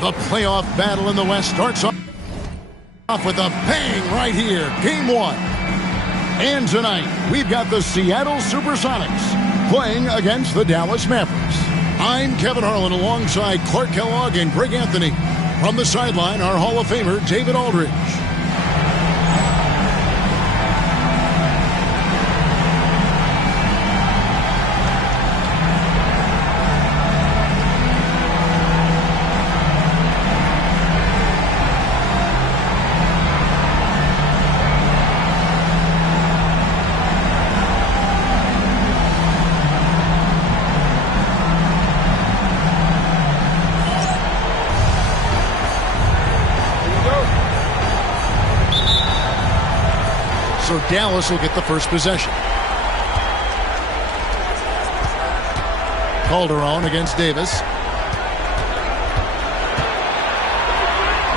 The playoff battle in the West starts off with a bang right here. Game 1. And tonight, we've got the Seattle Supersonics playing against the Dallas Mavericks. I'm Kevin Harlan alongside Clark Kellogg and Greg Anthony. From the sideline, our Hall of Famer, David Aldridge. So Dallas will get the first possession. Calderon against Davis.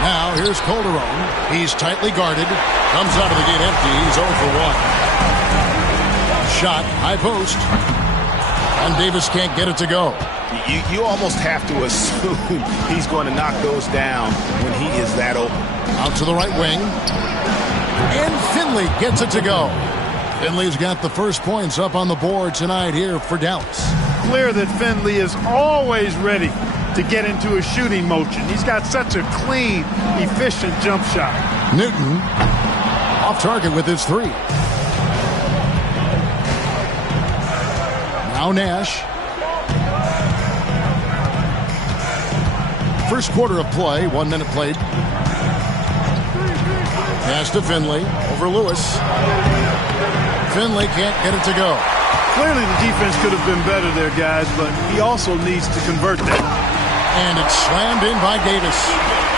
Now here's Calderon. He's tightly guarded. Comes out of the gate empty. He's 0 for 1. Shot, high post. And Davis can't get it to go. You almost have to assume he's going to knock those down when he is that open. Out to the right wing. And Finley gets it to go. Finley's got the first points up on the board tonight here for Dallas. Clear that Finley is always ready to get into a shooting motion. He's got such a clean, efficient jump shot. Newton off target with his 3. Now Nash. First quarter of play, 1 minute played. Pass to Finley over Lewis. Finley can't get it to go. Clearly the defense could have been better there, guys, but he also needs to convert that. And it's slammed in by Davis.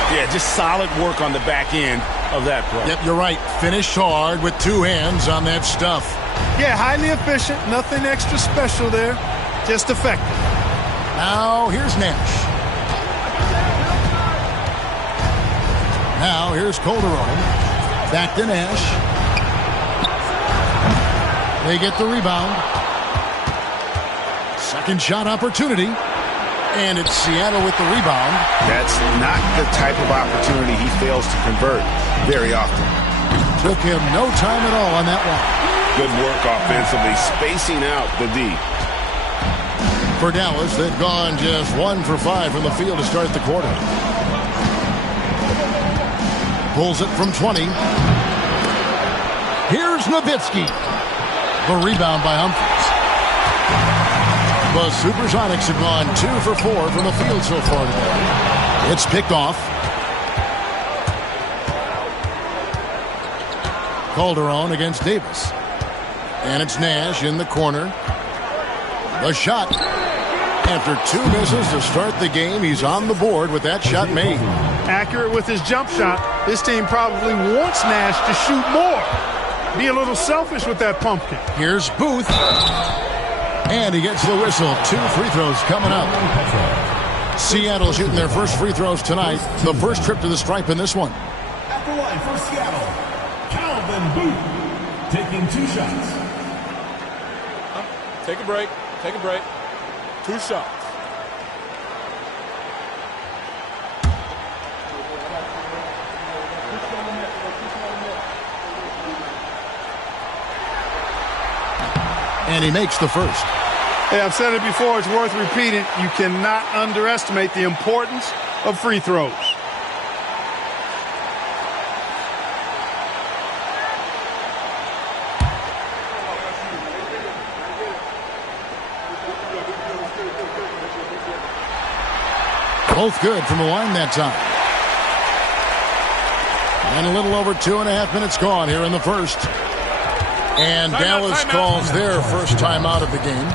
Yeah, just solid work on the back end of that play. Yep, you're right. Finished hard with 2 hands on that stuff. Yeah, highly efficient. Nothing extra special there. Just effective. Now here's Nash. Now here's Calderon. Back to Nash. They get the rebound. Second shot opportunity. And it's Seattle with the rebound. That's not the type of opportunity he fails to convert very often. Took him no time at all on that one. Good work offensively, spacing out the D. For Dallas, they've gone just 1 for 5 from the field to start the quarter. Pulls it from 20. Here's Nowitzki. The rebound by Humphries. The Supersonics have gone 2 for 4 from the field so far today. It's picked off. Calderon against Davis. And it's Nash in the corner. The shot. After 2 misses to start the game, he's on the board with that shot made. Accurate with his jump shot. This team probably wants Nash to shoot more. Be a little selfish with that pumpkin. Here's Booth. And he gets the whistle. 2 free throws coming up. Seattle shooting their first free throws tonight. The first trip to the stripe in this one. At the line for Seattle, Calvin Booth taking 2 shots. Take a break. Take a break. 2 shots. And he makes the first. Hey, I've said it before. It's worth repeating. You cannot underestimate the importance of free throws. Both good from the line that time. And a little over 2.5 minutes gone here in the first. And Dallas calls their first time out of the game.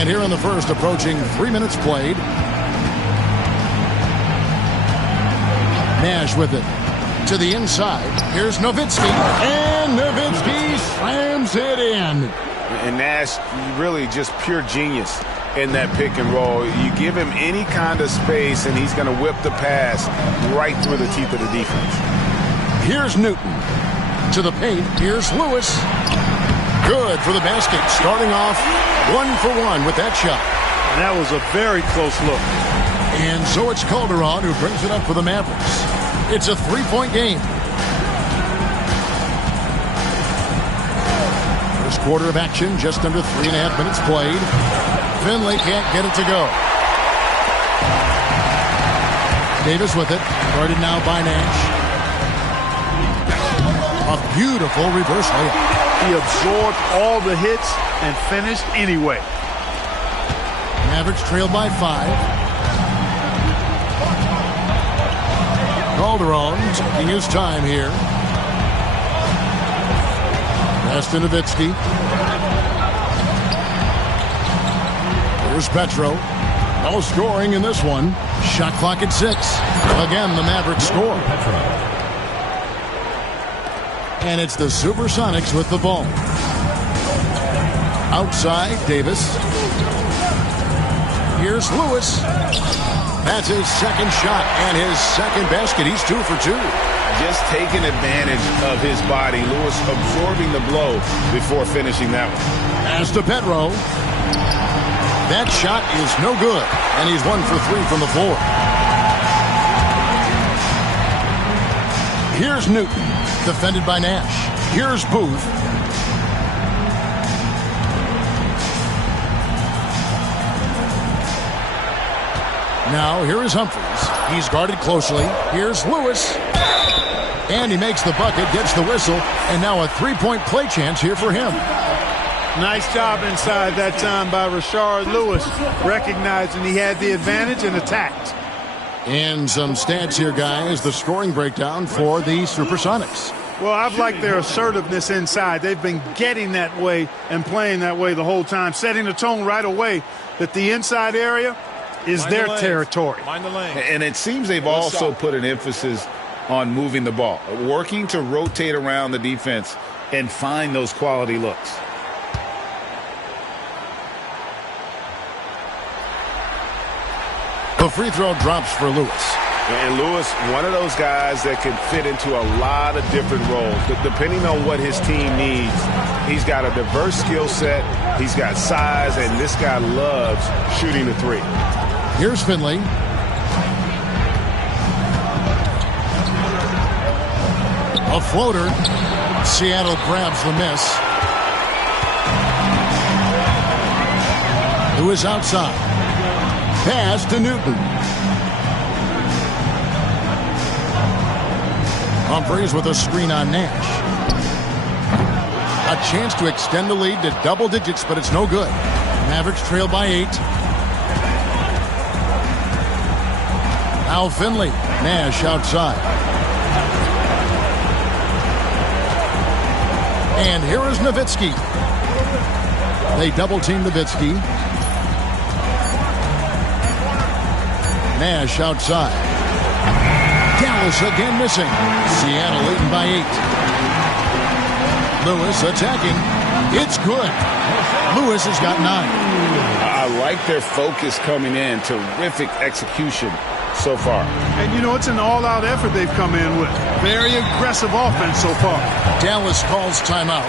And here in the first, approaching 3 minutes played. Nash with it. To the inside. Here's Nowitzki. And Nowitzki slams it in. And Nash, really just pure genius in that pick and roll. You give him any kind of space, and he's going to whip the pass right through the teeth of the defense. Here's Newton. To the paint. Here's Lewis. Good for the basket. Starting off 1-for-1 with that shot. And that was a very close look. And so it's Calderon who brings it up for the Mavericks. It's a 3-point game. First quarter of action, just under 3.5 minutes played. Finley can't get it to go. Davis with it. Guarded now by Nash. A beautiful reverse layup. He absorbed all the hits and finished anyway. Mavericks trailed by 5. Calderon taking his time here. Pass to Nowitzki. Here's Petro. No scoring in this one. Shot clock at 6. Again, the Mavericks score. And it's the Supersonics with the ball. Outside, Davis. Here's Lewis. That's his second shot and his second basket. He's 2 for 2. Just taking advantage of his body. Lewis absorbing the blow before finishing that one. Pass to Petro. That shot is no good, and he's 1 for 3 from the floor. Here's Newton, defended by Nash. Here's Booth. Now, here is Humphries. He's guarded closely. Here's Lewis. And he makes the bucket, gets the whistle, and now a 3-point play chance here for him. Nice job inside that time by Rashard Lewis, recognizing he had the advantage and attacked. And some stats here, guys. The scoring breakdown for the Supersonics. Well, I've liked their assertiveness inside. They've been getting that way and playing that way the whole time, setting the tone right away that the inside area is their territory. Mind the lane. And it seems they've also put an emphasis on moving the ball, working to rotate around the defense and find those quality looks. The free throw drops for Lewis. And Lewis, one of those guys that can fit into a lot of different roles. Depending on what his team needs, he's got a diverse skill set, he's got size, and this guy loves shooting the three. Here's Finley. A floater. Seattle grabs the miss. Lewis outside. Pass to Newton. Humphries with a screen on Nash. A chance to extend the lead to double digits, but it's no good. Mavericks trail by 8. Now Finley. Nash outside. And here is Nowitzki. They double-team Nowitzki. Nash outside. Dallas again missing. Seattle leading by 8. Lewis attacking. It's good. Lewis has got 9. I like their focus coming in. Terrific execution so far. And, you know, it's an all-out effort they've come in with. Very aggressive offense so far. Dallas calls timeout.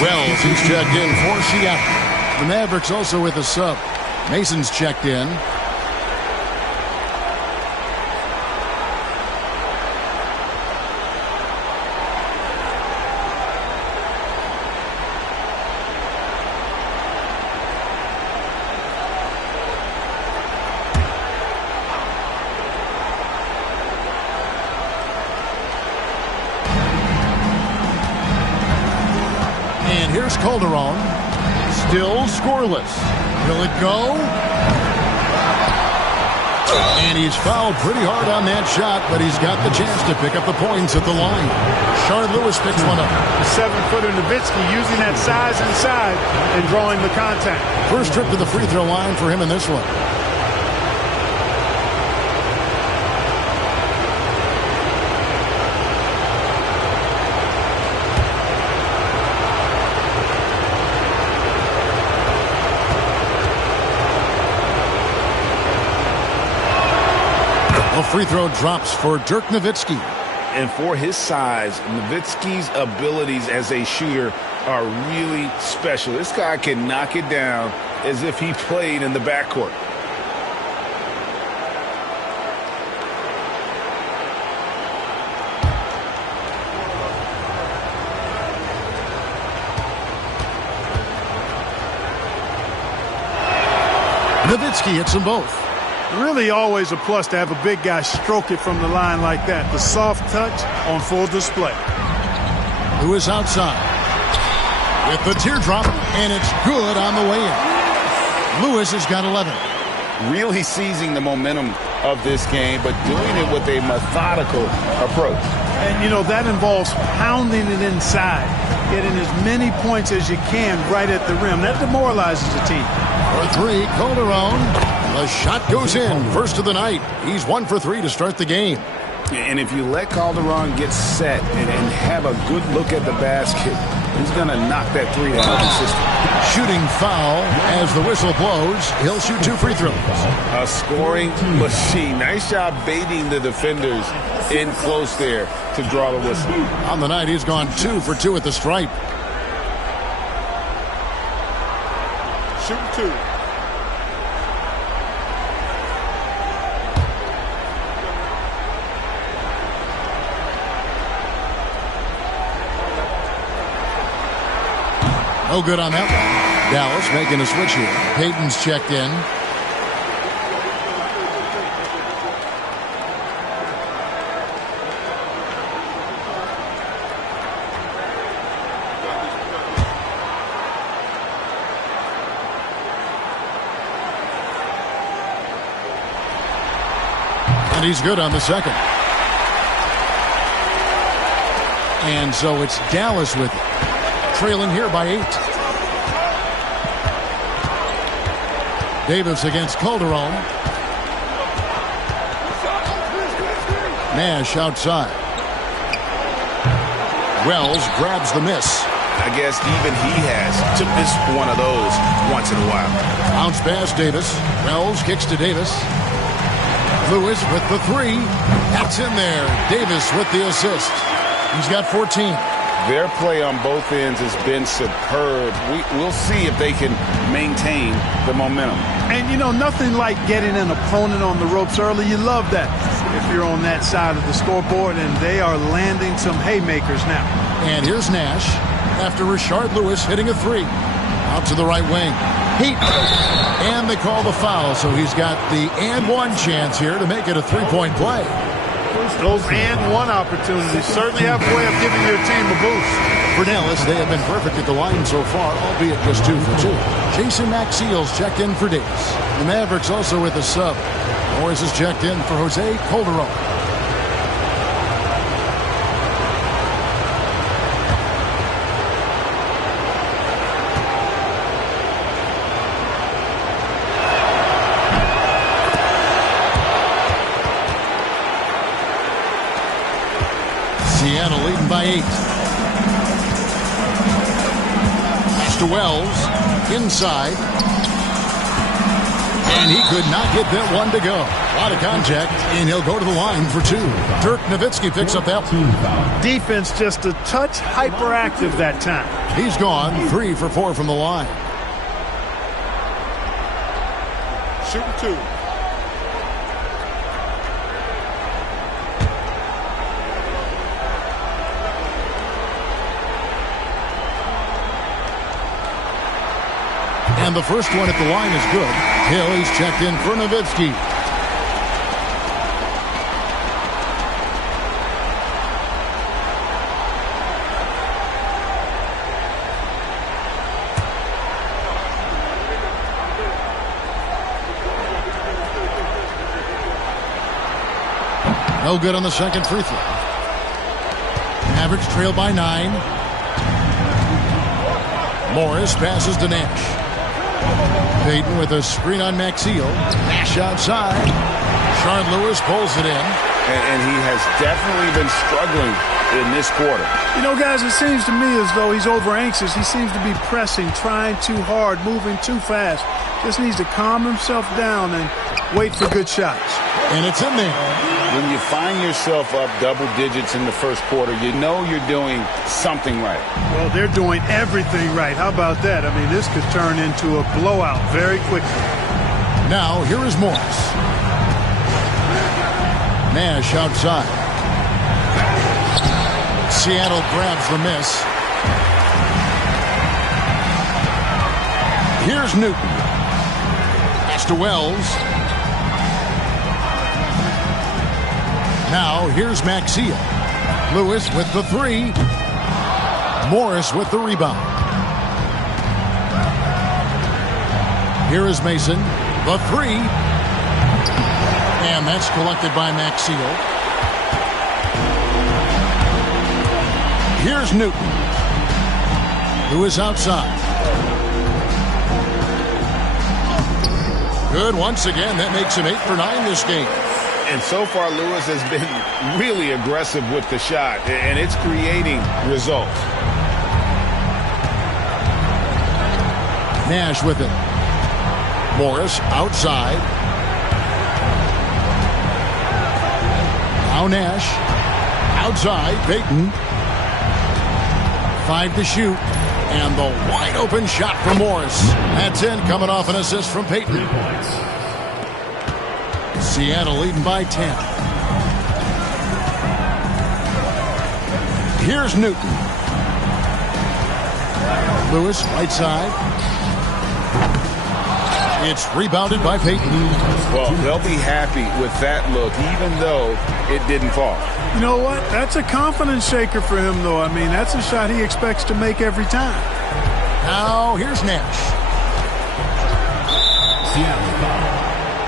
Wells, he's checked in for Seattle. The Mavericks also with a sub. Mason's checked in. And here's Calderon. Still scoreless. Will it go? And he's fouled pretty hard on that shot, but he's got the chance to pick up the points at the line. Rashard Lewis picks one up. 7-footer Nowitzki using that size inside and drawing the contact. First trip to the free throw line for him in this one. A free throw drops for Dirk Nowitzki. And for his size, Nowitzki's abilities as a shooter are really special. This guy can knock it down as if he played in the backcourt. Nowitzki hits them both. Really always a plus to have a big guy stroke it from the line like that. The soft touch on full display. Lewis outside with the teardrop, and it's good on the way in. Lewis has got 11. Really seizing the momentum of this game, but doing it with a methodical approach. And, you know, that involves pounding it inside, getting as many points as you can right at the rim. That demoralizes the team. For three, Calderon. The shot goes in. First of the night. He's 1 for 3 to start the game. And if you let Calderon get set and have a good look at the basket, he's going to knock that three down consistently. Shooting foul as the whistle blows. He'll shoot 2 free throws. A scoring machine. Nice job baiting the defenders in close there to draw the whistle. On the night, he's gone 2 for 2 at the stripe. Shooting 2. No good on that one. Dallas making a switch here. Payton's checked in. And he's good on the second. And so it's Dallas with it. Trailing here by 8. Davis against Calderon. Nash outside. Wells grabs the miss. I guess even he has to miss one of those once in a while. Bounce pass, Davis. Wells kicks to Davis. Lewis with the 3. That's in there. Davis with the assist. He's got 14. Their play on both ends has been superb. We'll see if they can maintain the momentum. And, you know, nothing like getting an opponent on the ropes early. You love that if you're on that side of the scoreboard, and they are landing some haymakers now. And here's Nash after Rashard Lewis hitting a 3. Out to the right wing. Heat. And they call the foul, so he's got the and one chance here to make it a 3-point play. Those and one opportunities certainly have a way of giving your team a boost. For Dallas, they have been perfect at the line so far, albeit just 2 for 2. Jason Maxiell's checked in for Davis. The Mavericks also with a sub. Morris is checked in for Jose Calderon. Seattle leading by 8. Pass to Wells. Inside. And he could not get that one to go. A lot of contact, and he'll go to the line for 2. Dirk Nowitzki picks up that. Defense just a touch hyperactive that time. He's gone 3 for 4 from the line. Shooting 2. And the first one at the line is good. Hill, he's checked in for Nowitzki. No good on the second free throw. Mavericks trail by 9. Morris passes to Nash. Payton with a screen on Maxiel. Nash outside. Sean Lewis pulls it in. And he has definitely been struggling in this quarter. You know, guys, it seems to me as though he's over anxious. He seems to be pressing, trying too hard, moving too fast. Just needs to calm himself down and wait for good shots. And it's in there. When you find yourself up double digits in the first quarter, you know you're doing something right. Well, they're doing everything right. How about that? I mean, this could turn into a blowout very quickly. Now, here is Morris. Nash outside. Seattle grabs the miss. Here's Newton. Pass to Wells. Now, here's Maxiel. Lewis with the 3. Morris with the rebound. Here is Mason. The 3. And that's collected by Maxiel. Here's Newton. Lewis outside. Good once again. That makes him 8 for 9 this game. And so far, Lewis has been really aggressive with the shot, and it's creating results. Nash with it. Morris outside. Now Nash. Outside. Payton. 5 to shoot. And the wide open shot from Morris. That's in, coming off an assist from Payton. 3 points. Seattle leading by 10. Here's Newton. Lewis, right side. It's rebounded by Payton. Well, they'll be happy with that look, even though it didn't fall. You know what? That's a confidence shaker for him, though. I mean, that's a shot he expects to make every time. Now, here's Nash. Seattle foul.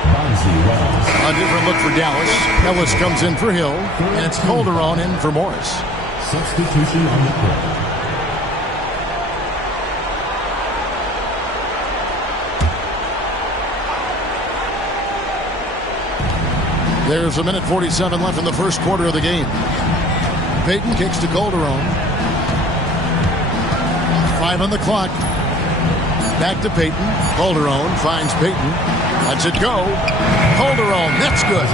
Bonzi Wells. A different look for Dallas. Ellis comes in for Hill, and it's Calderon in for Morris. Substitution on the court. There's 1:47 left in the first quarter of the game. Payton kicks to Calderon. 5 on the clock. Back to Payton. Calderon finds Payton. Lets it go. Calderon, that's good.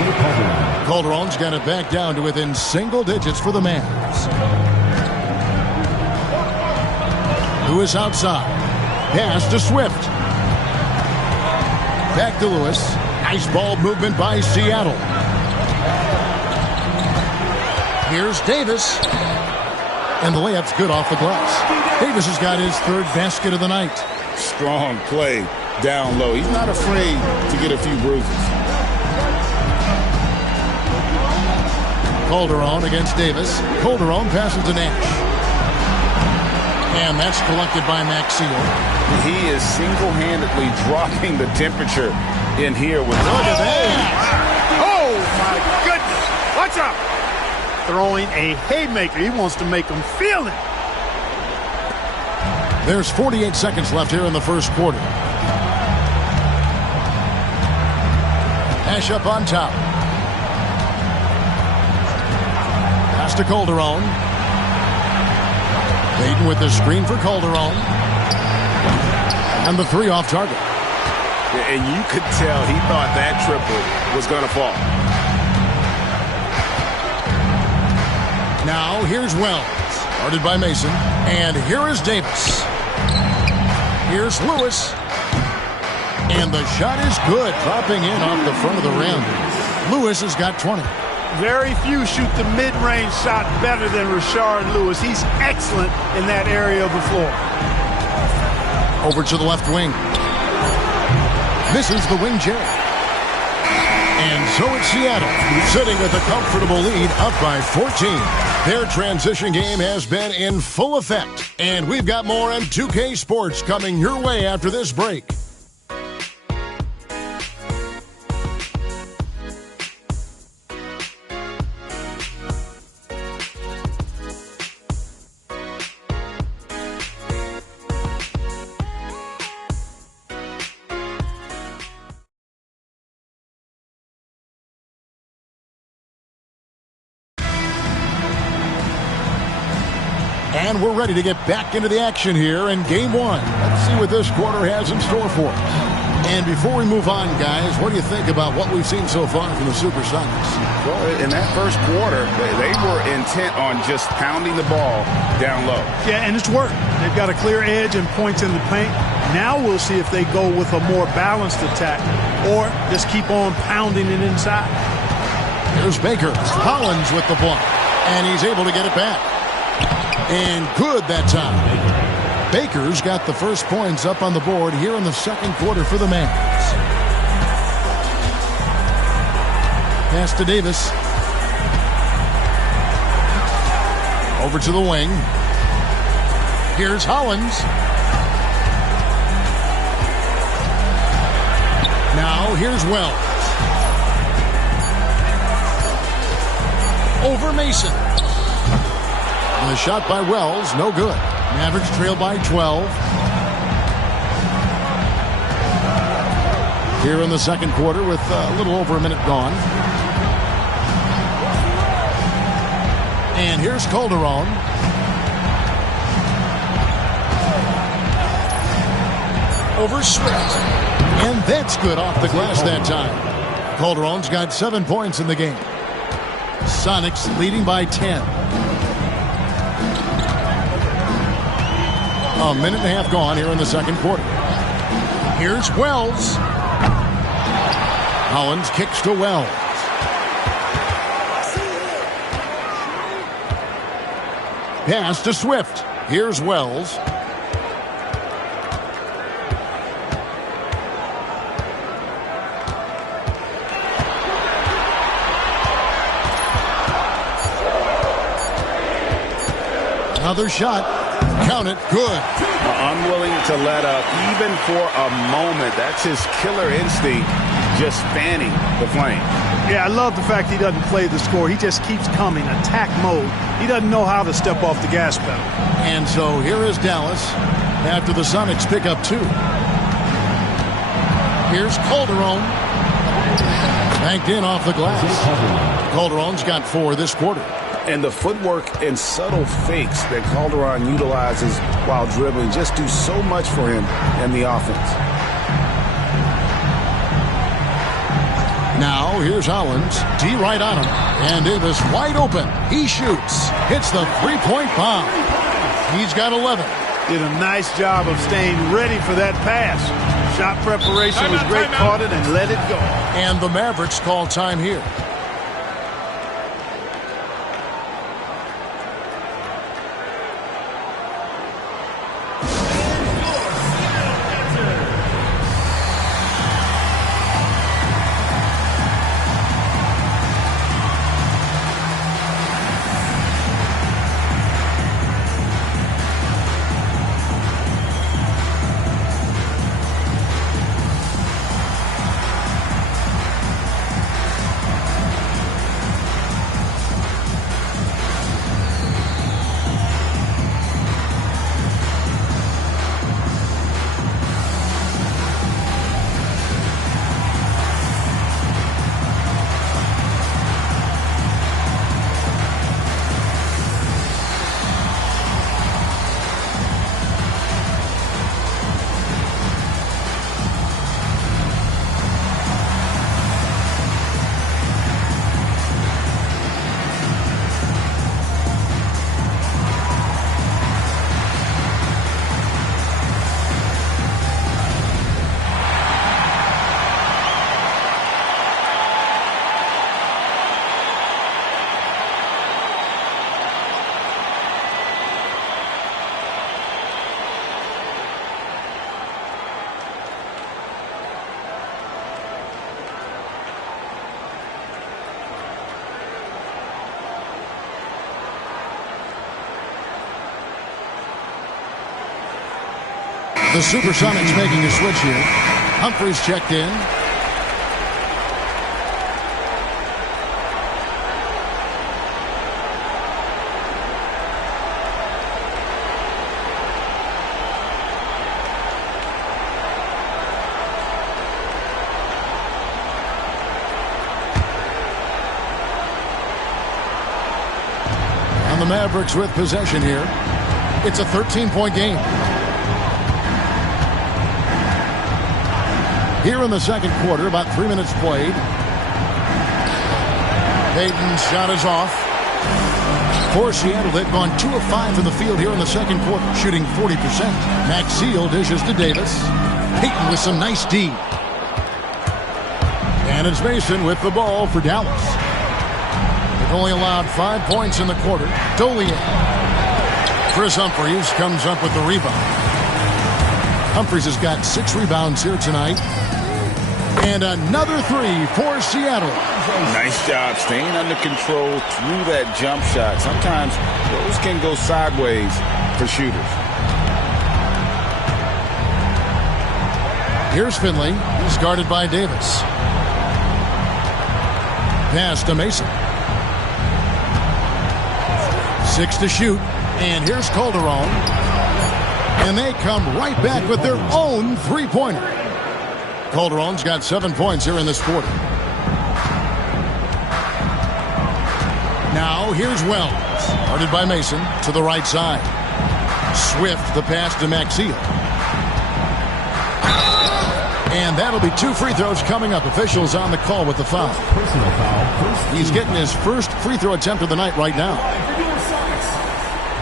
Calderon's got it back down to within single digits for the Mavs. Lewis outside. Pass to Swift. Back to Lewis. Nice ball movement by Seattle. Here's Davis. And the layup's good off the glass. Davis has got his 3rd basket of the night. Strong play down low. He's not afraid to get a few bruises. Calderon against Davis. Calderon passes to Nash. And that's collected by Maxiel. He is single-handedly dropping the temperature in here with Look at that. Oh, my goodness. Watch out. Throwing a haymaker. He wants to make them feel it. There's 48 seconds left here in the first quarter. Nash up on top. Pass to Calderon. Payton with the screen for Calderon. And the 3 off target. And you could tell he thought that triple was going to fall. Now here's Wells. Guarded by Mason. And here is Davis. Here's Lewis. And the shot is good. Dropping in off the front of the rim. Lewis has got 20. Very few shoot the mid-range shot better than Rashard Lewis. He's excellent in that area of the floor. Over to the left wing. Misses the wing J. And so it's Seattle, sitting with a comfortable lead, up by 14. Their transition game has been in full effect. And we've got more on 2K Sports coming your way after this break. And we're ready to get back into the action here in Game 1. Let's see what this quarter has in store for us. And before we move on, guys, what do you think about what we've seen so far from the Supersonics? Well, in that first quarter, they were intent on just pounding the ball down low. Yeah, and it's worked. They've got a clear edge and points in the paint. Now we'll see if they go with a more balanced attack or just keep on pounding it inside. Here's Baker. Hollins with the block. And he's able to get it back. And good that time. Baker's got the first points up on the board here in the second quarter for the Mavs. Pass to Davis. Over to the wing. Here's Hollins. Now here's Wells. Over Mason. The shot by Wells, no good. Mavericks trail by 12. Here in the second quarter with a little over a minute gone. And here's Calderon. Over Swift. And that's good off the glass that time. Calderon's got 7 points in the game. Sonics leading by 10. A minute and a half gone here in the second quarter. Here's Wells. Hollins kicks to Wells. Pass to Swift. Here's Wells. Another shot. Count it. Good. Unwilling to let up even for a moment. That's his killer instinct, just fanning the flame. Yeah, I love the fact he doesn't play the score. He just keeps coming, attack mode. He doesn't know how to step off the gas pedal. And so here is Dallas after the Sonics pick up 2. Here's Calderon. Banked in off the glass. Calderon's got 4 this quarter. And the footwork and subtle fakes that Calderon utilizes while dribbling just do so much for him and the offense. Now here's Hollins. D right on him. And Davis wide open. He shoots. Hits the three-point bomb. He's got 11. Did a nice job of staying ready for that pass. Shot preparation was great. Caught it and let it go. And the Mavericks call time here. The Supersonics making a switch here. Humphries checked in. And the Mavericks with possession here. It's a 13-point game. Here in the second quarter, about 3 minutes played. Payton's shot is off. For Seattle, they've gone 2 of 5 from the field here in the second quarter, shooting 40%. Maxey dishes to Davis. Payton with some nice D. And it's Mason with the ball for Dallas. They've only allowed 5 points in the quarter. Dolian. Chris Humphries comes up with the rebound. Humphries has got 6 rebounds here tonight. And another 3 for Seattle. Nice job staying under control through that jump shot. Sometimes those can go sideways for shooters. Here's Finley. He's guarded by Davis. Pass to Mason. 6 to shoot. And here's Calderon. And they come right back with their own three-pointer. Calderon's got 7 points here in this quarter. Now here's Wells. Guarded by Mason to the right side. Swift the pass to Maxey. And that'll be 2 free throws coming up. Officials on the call with the foul. Personal foul. He's getting his first free throw attempt of the night right now.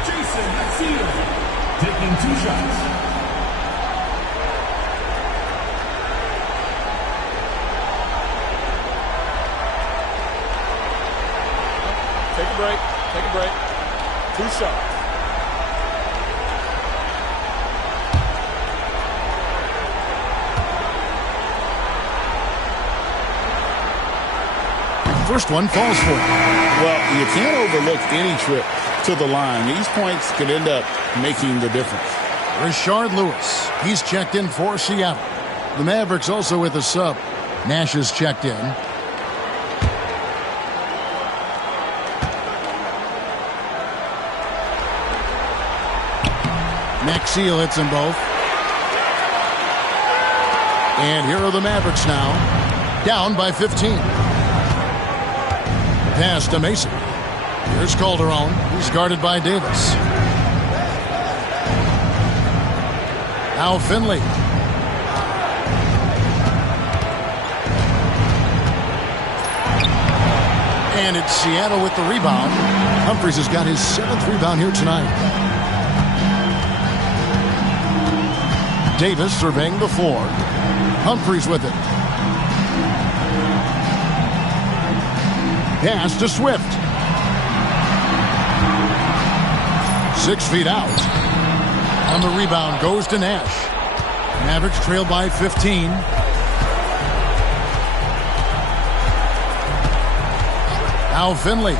Jason Maxey taking 2 shots. Take a break. Take a break. 2 shots. First one falls for him. Well, you can't overlook any trip to the line. These points could end up making the difference. Rashard Lewis. He's checked in for Seattle. The Mavericks also with a sub. Nash is checked in. Maxey hits them both. And here are the Mavericks now. Down by 15. Pass to Mason. Here's Calderon. He's guarded by Davis. Now Finley. And it's Seattle with the rebound. Humphries has got his 7th rebound here tonight. Davis surveying the floor. Humphries with it. Pass to Swift. 6 feet out. On the rebound goes to Nash. Mavericks trail by 15. Now Finley.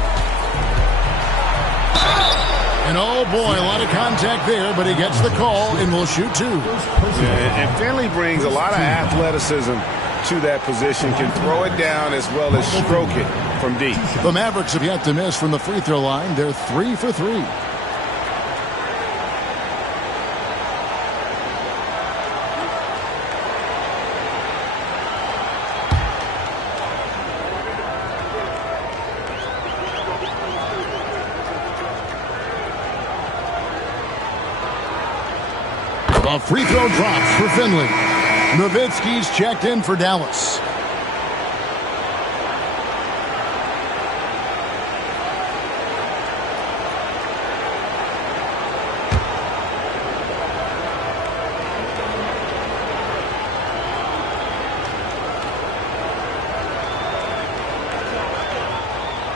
And oh boy, a lot of contact there, but he gets the call and will shoot 2. And Finley brings a lot of athleticism to that position, can throw it down as well as stroke it from deep. The Mavericks have yet to miss from the free throw line. They're 3 for 3. A free throw drops for Finley. Nowitzki's checked in for Dallas.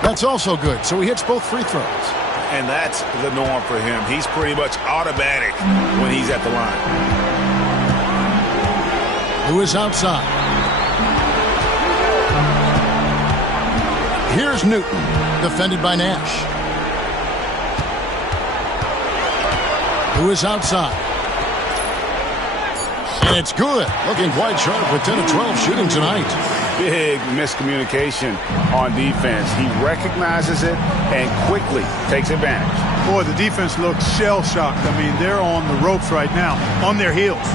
That's also good, so he hits both free throws. And that's the norm for him. He's pretty much automatic when he's at the line. Lewis outside. Here's Newton, defended by Nash. Lewis outside. And it's good. Looking quite sharp with 10 of 12 shooting tonight. Big miscommunication on defense. He recognizes it and quickly takes advantage. Boy, the defense looks shell-shocked. I mean, they're on the ropes right now, on their heels.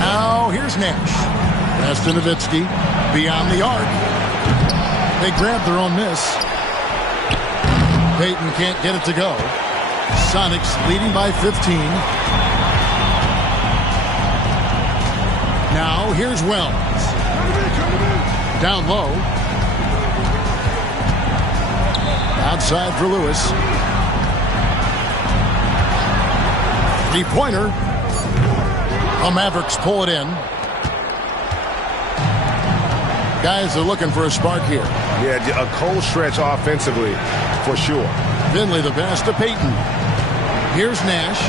Now, here's Nash. Pass to Nowitzki. Beyond the arc. They grab their own miss. Payton can't get it to go. Sonics leading by 15. Now, here's Wells. Down low. Outside for Lewis. Three-pointer. The Mavericks pull it in. Guys are looking for a spark here. Yeah, a cold stretch offensively, for sure. Finley the pass to Payton. Here's Nash.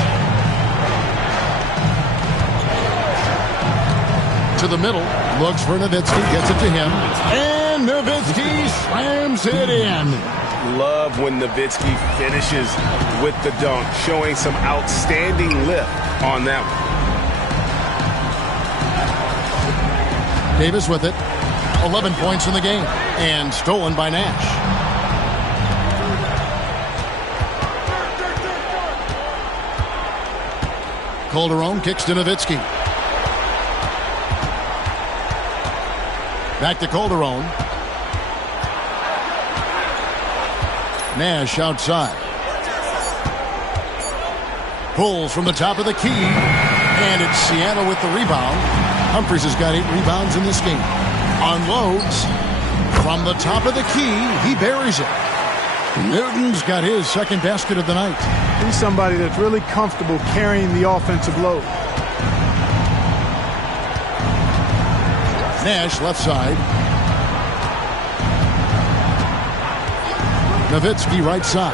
To the middle. Looks for Nowitzki. Gets it to him. And Nowitzki slams it in. Love when Nowitzki finishes with the dunk, showing some outstanding lift on that one. Davis with it. 11 points in the game. And stolen by Nash. Calderon kicks to Nowitzki. Back to Calderon. Nash outside. Pulls from the top of the key. And it's Seattle with the rebound. Humphries has got 8 rebounds in this game. Unloads. From the top of the key, he buries it. Newton's got his second basket of the night. He's somebody that's really comfortable carrying the offensive load. Nash left side. Nowitzki right side.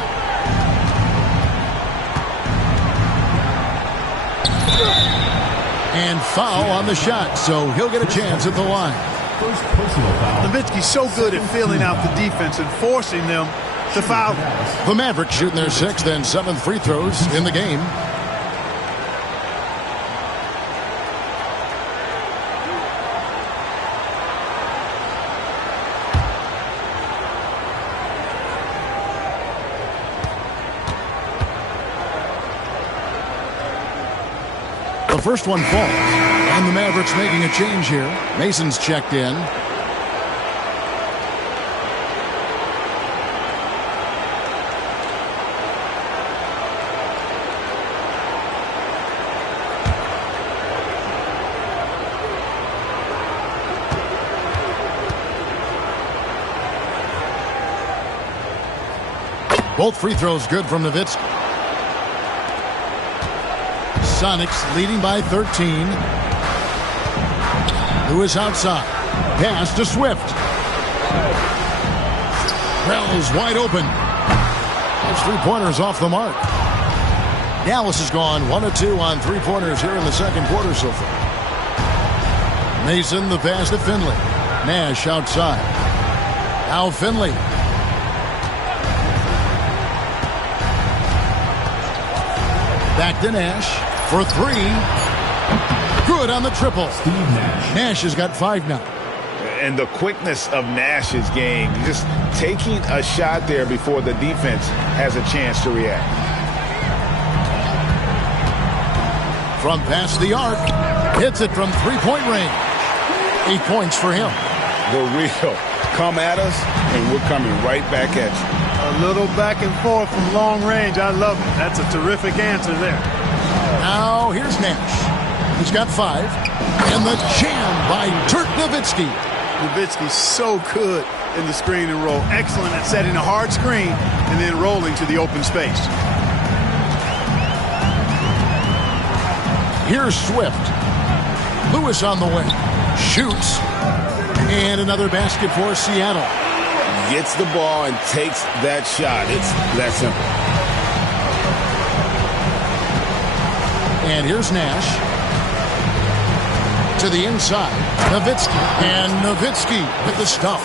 And foul on the shot, so he'll get a chance at the line. First personal foul. Nowitzki's so good at filling out the defense and forcing them to foul. The Mavericks shooting their 6th and 7th free throws in the game. The first one falls, and the Mavericks making a change here. Mason's checked in. Both free throws good from Nowitzki. Sonics leading by 13. Lewis outside. Pass to Swift. Wells wide open. Those three-pointers off the mark. Dallas has gone 1 of 2 on three-pointers here in the second quarter so far. Mason the pass to Finley. Nash outside. Now Finley. Back to Nash for 3. Good on the triple. Steve Nash. Nash has got 5 now. And the quickness of Nash's game, just taking a shot there before the defense has a chance to react. From past the arc, hits it from three-point range. 8 points for him. The real come at us, and we're coming right back at you. A little back and forth from long range. I love it. That's a terrific answer there. Now here's Nash. He's got 5. And the jam by Dirk Nowitzki. Nowitzki's so good in the screen and roll. Excellent at setting a hard screen and then rolling to the open space. Here's Swift. Lewis on the way. Shoots. And another basket for Seattle. Gets the ball and takes that shot. It's that simple. And here's Nash. To the inside. Nowitzki. And Nowitzki with the stuff.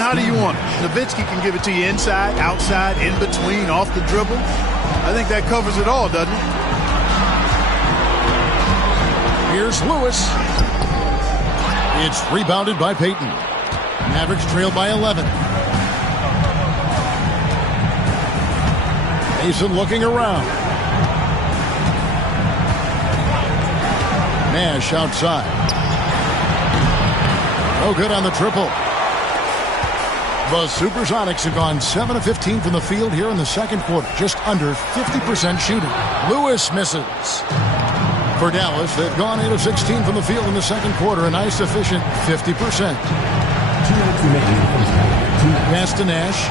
How do you want it? Nowitzki can give it to you inside, outside, in between, off the dribble. I think that covers it all, doesn't it? Here's Lewis. It's rebounded by Payton. Mavericks trail by 11. Mason looking around. Nash outside. No good on the triple. The Supersonics have gone 7 of 15 from the field here in the second quarter. Just under 50% shooting. Lewis misses. For Dallas, they've gone 8 of 16 from the field in the second quarter. A nice, efficient 50%. Pass to Nash.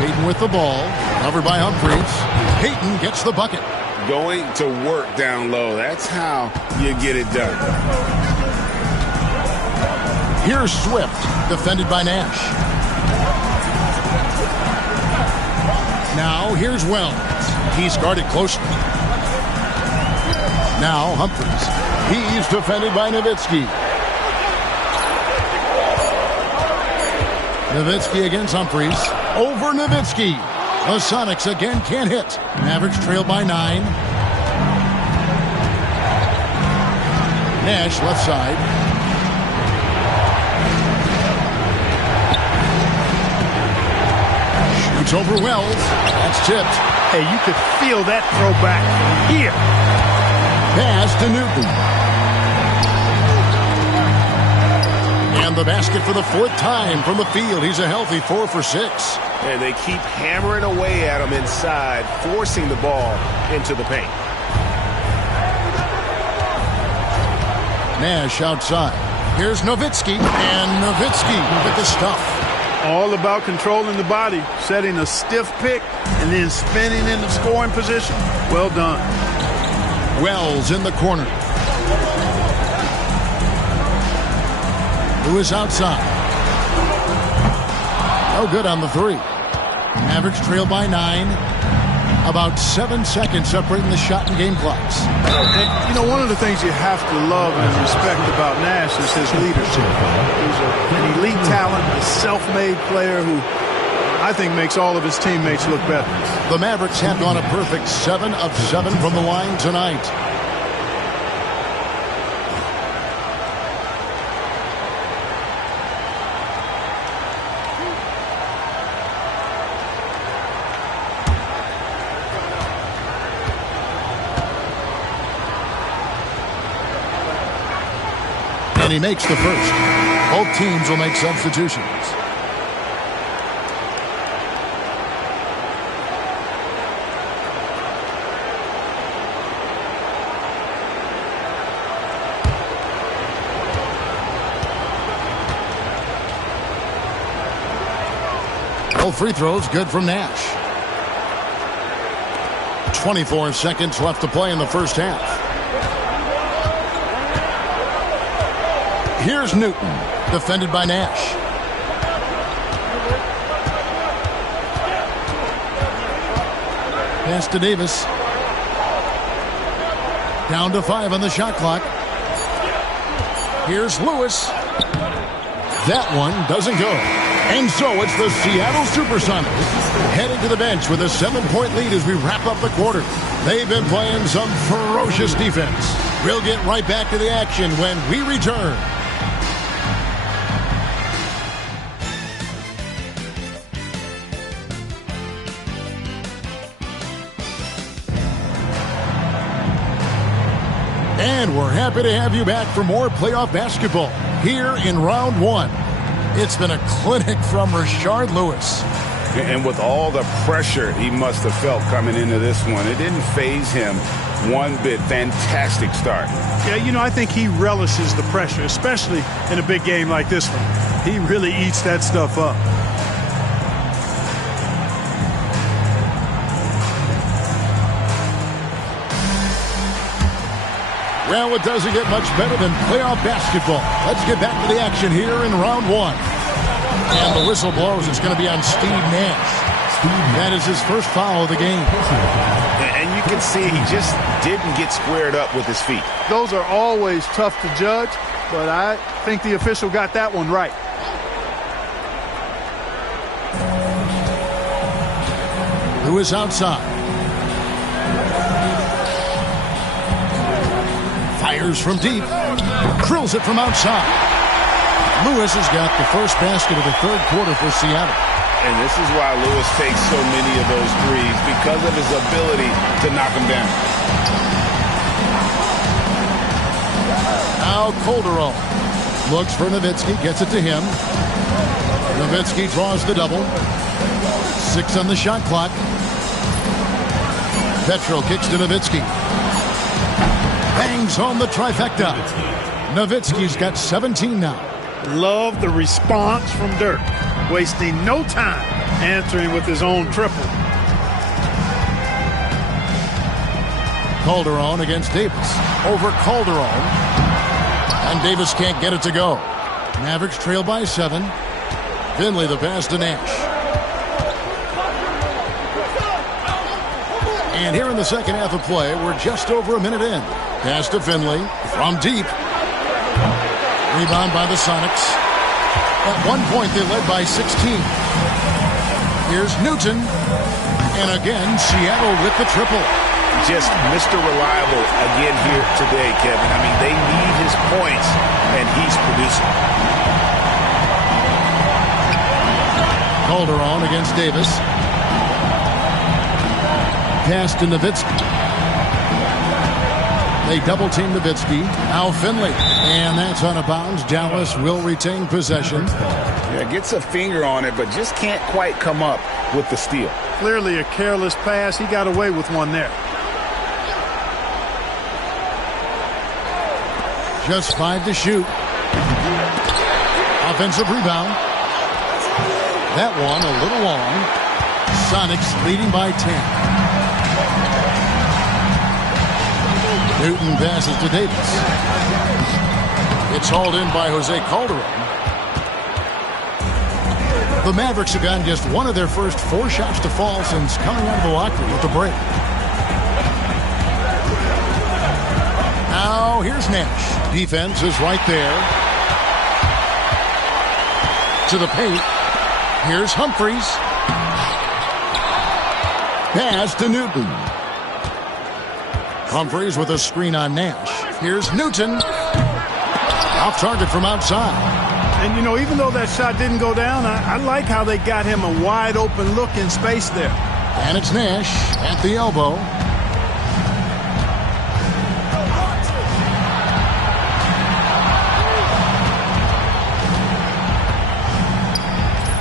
Payton with the ball. Covered by Humphries. Payton gets the bucket. Going to work down low. That's how you get it done. Here's Swift. Defended by Nash. Now here's Wells. He's guarded closely. Now Humphries. He's defended by Nowitzki. Nowitzki against Humphries. Over Nowitzki. The Sonics again can't hit. Mavericks trail by 9. Nash left side. Shoots over Wells. That's tipped. Hey, you could feel that throwback here. Pass to Newton. And the basket for the 4th time from the field. He's a healthy 4 for 6. And they keep hammering away at him inside, forcing the ball into the paint. Nash outside. Here's Nowitzki. And Nowitzki with the stuff. All about controlling the body, setting a stiff pick, and then spinning into scoring position. Well done. Wells in the corner. Lewis outside. No good on the 3. Mavericks trail by 9. About 7 seconds separating the shot and game clocks. And, you know, one of the things you have to love and respect about Nash is his leadership. He's an elite talent, a self-made player who I think makes all of his teammates look better. The Mavericks have gone a perfect 7 of 7 from the line tonight. And he makes the first. Both teams will make substitutions. Both free throws good from Nash. 24 seconds left to play in the first half. Here's Newton, defended by Nash. Pass to Davis. Down to 5 on the shot clock. Here's Lewis. That one doesn't go. And so it's the Seattle Supersonics heading to the bench with a 7-point lead as we wrap up the quarter. They've been playing some ferocious defense. We'll get right back to the action when we return. And we're happy to have you back for more playoff basketball here in round 1. It's been a clinic from Rashard Lewis. And with all the pressure he must have felt coming into this one, it didn't faze him one bit. Fantastic start. Yeah, you know, I think he relishes the pressure, especially in a big game like this one. He really eats that stuff up. Well, it doesn't get much better than playoff basketball. Let's get back to the action here in round 1. And the whistle blows. It's going to be on Steve Nash. That is his first foul of the game. And you can see he just didn't get squared up with his feet. Those are always tough to judge, but I think the official got that one right. Lewis outside. Fires from deep. Drills it from outside. Lewis has got the first basket of the third quarter for Seattle. And this is why Lewis takes so many of those threes, because of his ability to knock them down. Now Calderon looks for Nowitzki, gets it to him. Nowitzki draws the double. 6 on the shot clock. Petro kicks to Nowitzki. Bangs home the trifecta. Nowitzki's got 17 now. Love the response from Dirk. Wasting no time answering with his own triple. Calderon against Davis. Over Calderon. And Davis can't get it to go. Mavericks trail by 7. Finley the pass to Nash. And here in the second half of play, we're just over a minute in. Pass to Finley from deep. Rebound by the Sonics. At one point, they led by 16. Here's Newton. And again, Seattle with the triple. Just Mr. Reliable again here today, Kevin. I mean, they need his points, and he's producing. Calderon against Davis. Pass to Nowitzki. They double-team Nowitzki. Now Finley. And that's out of bounds. Dallas will retain possession. Yeah, gets a finger on it, but just can't quite come up with the steal. Clearly a careless pass. He got away with one there. Just 5 to shoot. Offensive rebound. That one a little long. Sonics leading by 10. Newton passes to Davis. It's hauled in by Jose Calderon. The Mavericks have gotten just one of their first 4 shots to fall since coming out of the locker room with the break. Now here's Nash. Defense is right there. To the paint. Here's Humphries. Pass to Newton. Humphries with a screen on Nash. Here's Newton. Off target from outside. And, you know, even though that shot didn't go down, I like how they got him a wide open look in space there. And it's Nash at the elbow.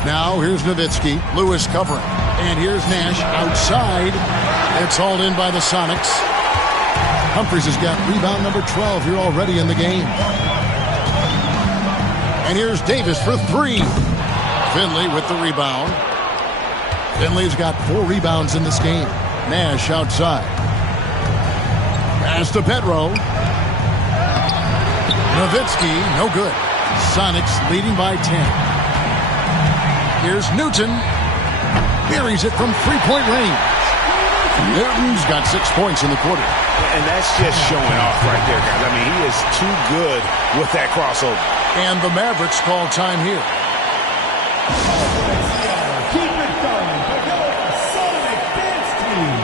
Now here's Nowitzki. Lewis covering. And here's Nash outside. It's hauled in by the Sonics. Humphries has got rebound number 12 here already in the game. And here's Davis for 3. Finley with the rebound. Finley's got 4 rebounds in this game. Nash outside. Pass to Petro. Nowitzki, no good. Sonics leading by 10. Here's Newton. Buries it from 3-point range. Newton's got 6 points in the quarter. And that's just showing off right there, guys. I mean, he is too good with that crossover. And the Mavericks call time here. Keep it going for your Sonic Dance Team.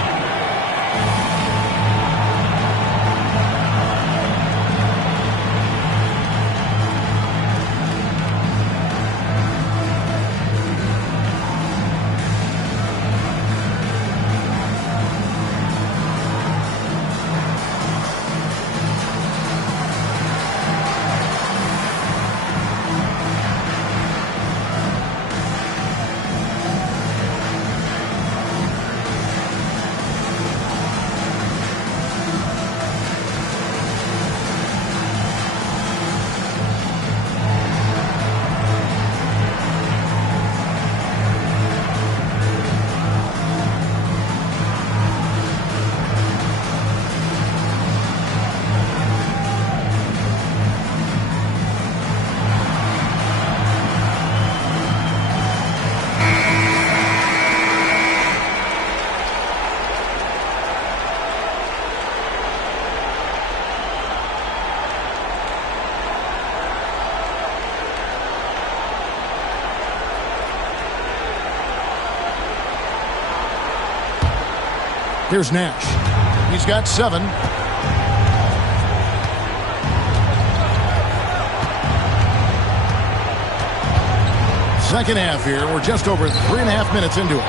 Here's Nash. He's got 7. Second half here. We're just over 3.5 minutes into it.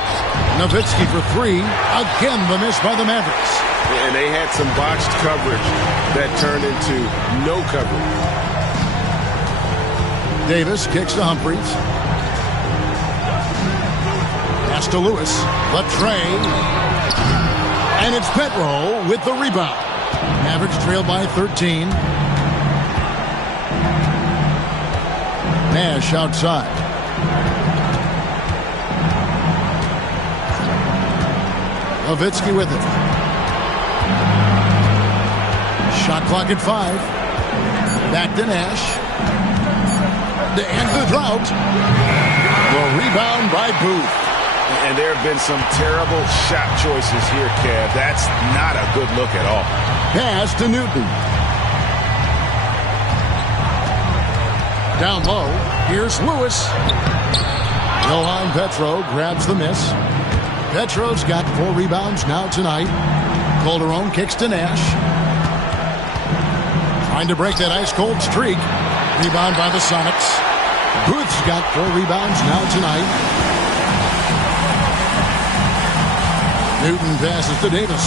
Nowitzki for 3. Again, the miss by the Mavericks. And they had some botched coverage that turned into no coverage. Davis kicks to Humphries. Pass to Lewis. Latrey. And it's Petro with the rebound. Mavericks trail by 13. Nash outside. Nowitzki with it. Shot clock at 5. Back to Nash. To end the drought. The rebound by Booth. And there have been some terrible shot choices here, Kev. That's not a good look at all. Pass to Newton. Down low. Here's Lewis. Johan Petro grabs the miss. Petro's got 4 rebounds now tonight. Calderon kicks to Nash. Trying to break that ice-cold streak. Rebound by the Sonics. Booth's got 4 rebounds now tonight. Newton passes to Davis.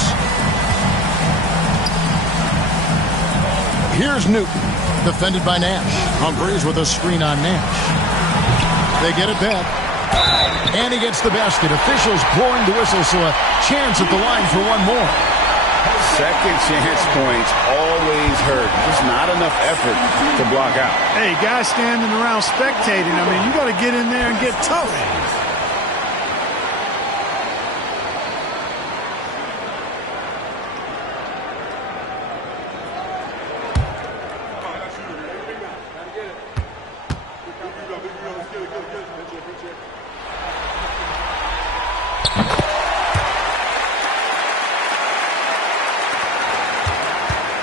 Here's Newton, defended by Nash. Humphries with a screen on Nash. They get it back. And he gets the basket. Officials blowing the whistle, so a chance at the line for one more. Second chance points always hurt. Just not enough effort to block out. Hey, guys standing around spectating. I mean, you got to get in there and get tough.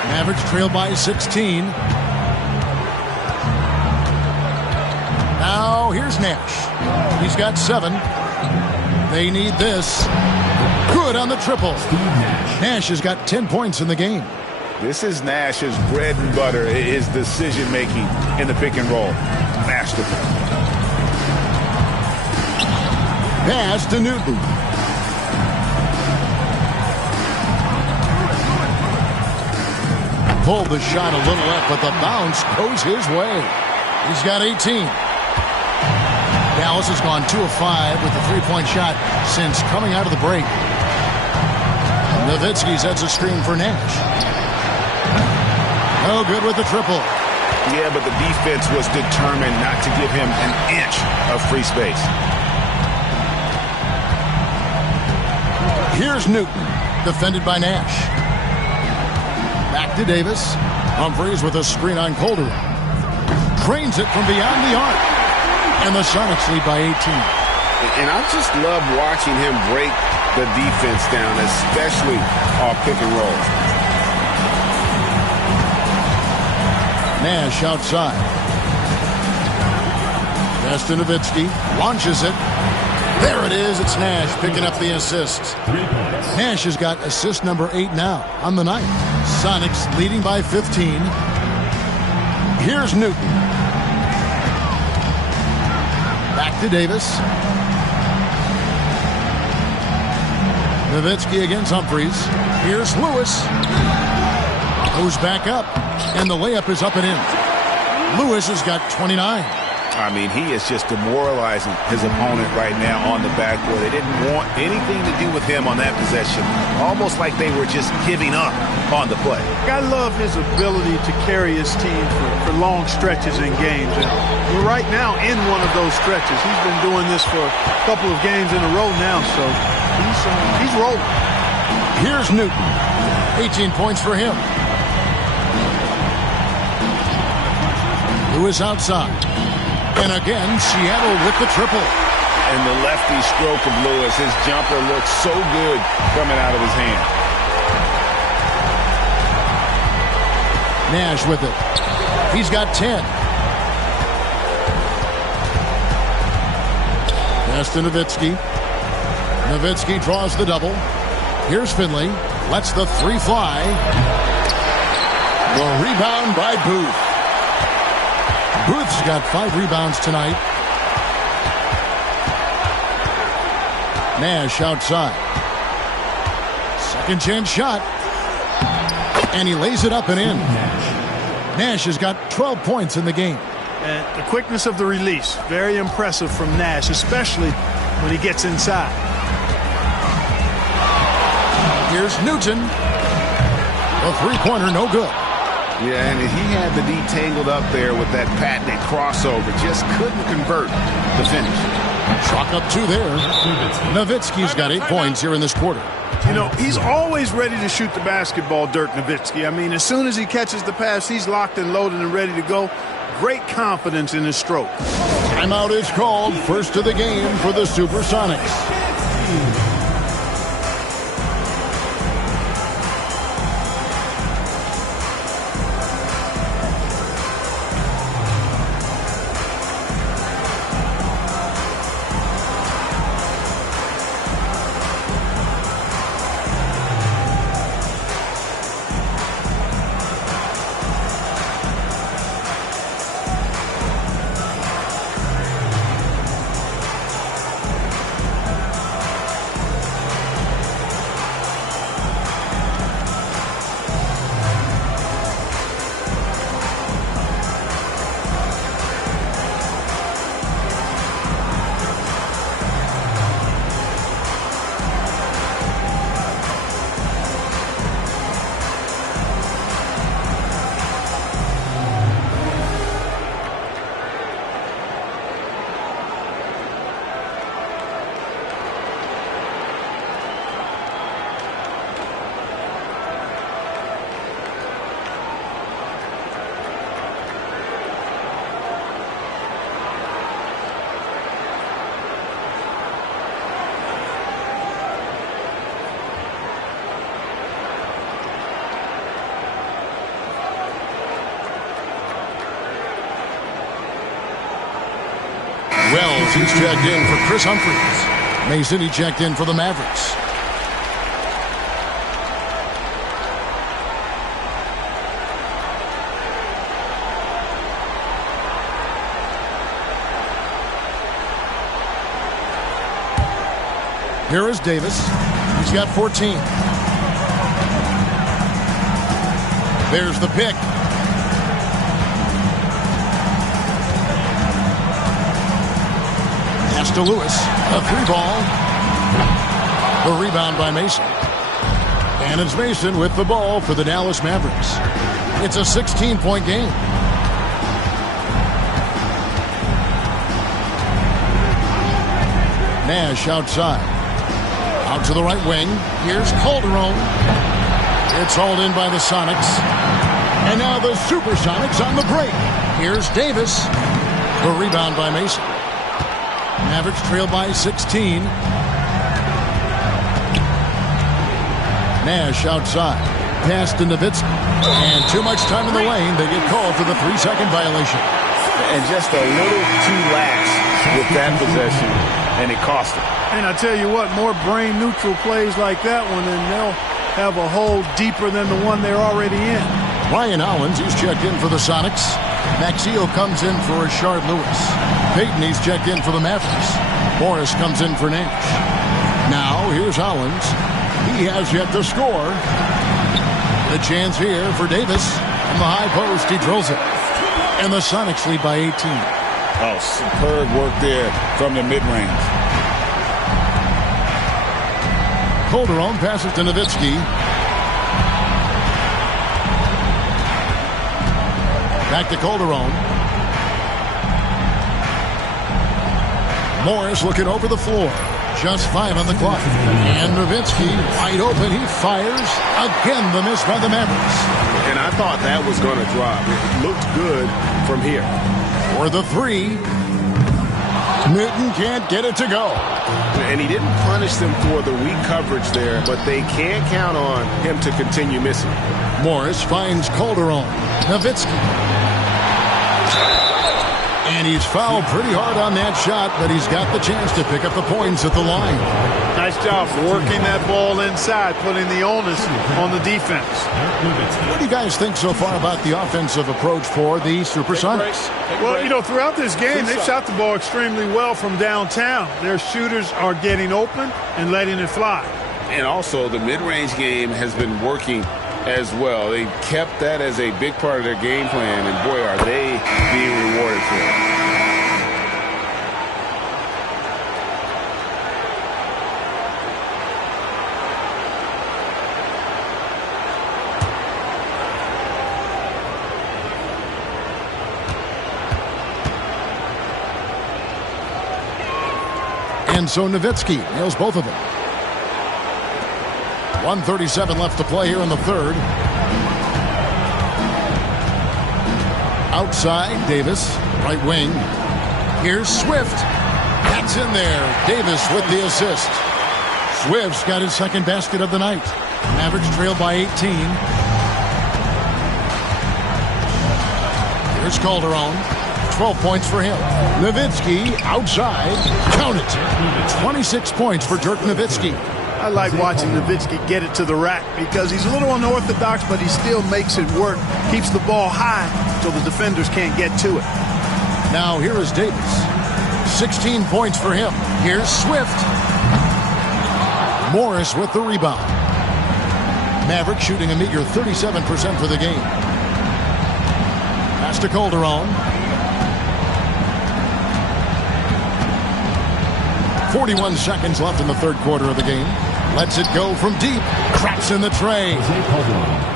Mavericks trail by 16. Now here's Nash. He's got 7. They need this. Good on the triple. Nash has got 10 points in the game. This is Nash's bread and butter, his decision-making in the pick and roll. Masterful. Pass to Newton. Pulled the shot a little up, but the bounce goes his way. He's got 18. Dallas has gone 2 of 5 with the three-point shot since coming out of the break. Nowitzki sets a screen for Nash. No good with the triple. Yeah, but the defense was determined not to give him an inch of free space. Here's Newton, defended by Nash. Back to Davis. Humphries with a screen on Calderon. Drains it from beyond the arc. And the Sonics lead by 18. And I just love watching him break the defense down, especially off pick and rolls. Nash outside. Pass to Nowitzki. Launches it. There it is. It's Nash picking up the assist. Nash has got assist number 8 now on the night. Sonics leading by 15. Here's Newton. Back to Davis. Nowitzki against Humphries. Here's Lewis. Goes back up. And the layup is up and in. Lewis has got 29. I mean, he is just demoralizing his opponent right now on the backboard. They didn't want anything to do with him on that possession. Almost like they were just giving up on the play. I love his ability to carry his team for long stretches in games. And we're right now in one of those stretches. He's been doing this for a couple of games in a row now, so he's rolling. Here's Newton. 18 points for him. Lewis outside. And again, Seattle with the triple. And the lefty stroke of Lewis, his jumper looks so good coming out of his hand. Nash with it. He's got 10. Pass to Nowitzki. Nowitzki draws the double. Here's Finley. Lets the three fly. The rebound by Booth. Booth's got 5 rebounds tonight. Nash outside. Second chance shot. And he lays it up and in. Nash has got 12 points in the game. And the quickness of the release, very impressive from Nash, especially when he gets inside. Here's Newton. The three-pointer, no good. Yeah, and he had the D tangled up there with that patented crossover. Just couldn't convert the finish. Chalk up 2 there. Nowitzki's got 8 points here in this quarter. You know, he's always ready to shoot the basketball, Dirk Nowitzki. I mean, as soon as he catches the pass, he's locked and loaded and ready to go. Great confidence in his stroke. Timeout is called. First of the game for the Supersonics. Wells, he's checked in for Chris Humphries. Mason, he checked in for the Mavericks. Here is Davis. He's got 14. There's the pick. To Lewis, a 3-ball. The rebound by Mason. And it's Mason with the ball for the Dallas Mavericks. It's a 16-point game. Nash outside. Out to the right wing. Here's Calderon. It's hauled in by the Sonics. And now the Supersonics on the break. Here's Davis. The rebound by Mason. Mavericks trail by 16. Nash outside. Pass to Nowitzki. And too much time in the lane. They get called for the 3-second violation. And just a little too lax with that possession, and it cost them. And I tell you what, more brain-neutral plays like that one, and they'll have a hole deeper than the one they're already in. Ryan Hollins, he's checked in for the Sonics. Maxio comes in for Rashard Lewis. Payton, he's checked in for the Mavericks. Morris comes in for Nash. Now, here's Hollins. He has yet to score. The chance here for Davis. From the high post, he drills it. And the Sonics lead by 18. Oh, superb work there from the mid-range. Calderon passes to Nowitzki. Back to Calderon. Morris looking over the floor. Just 5 on the clock. And Nowitzki wide open. He fires. Again, the miss by the Mavericks. And I thought that was going to drop. It looked good from here. For the 3. Newton can't get it to go. And he didn't punish them for the weak coverage there, but they can't count on him to continue missing. Morris finds Calderon. Nowitzki. And he's fouled pretty hard on that shot, but he's got the chance to pick up the points at the line. Nice job working that ball inside, putting the onus on the defense. What do you guys think so far about the offensive approach for the Supersonics? Well, you know, throughout this game, they've shot the ball extremely well from downtown. Their shooters are getting open and letting it fly. And also, the mid-range game has been working as well. They kept that as a big part of their game plan, and boy, are they being rewarded for it. And so Nowitzki nails both of them. 1:37 left to play here in the third. Outside, Davis, right wing. Here's Swift. That's in there. Davis with the assist. Swift's got his second basket of the night. Mavericks trail by 18. Here's Calderon. 12 points for him. Nowitzki outside. Count it. 26 points for Dirk Nowitzki. I like watching Nowitzki get it to the rack because he's a little unorthodox, but he still makes it work. Keeps the ball high so the defenders can't get to it. Now here is Davis. 16 points for him. Here's Swift. Morris with the rebound. Maverick shooting a meager 37% for the game. Pass to Calderon. 41 seconds left in the third quarter of the game. Lets it go from deep. Traps in the tray.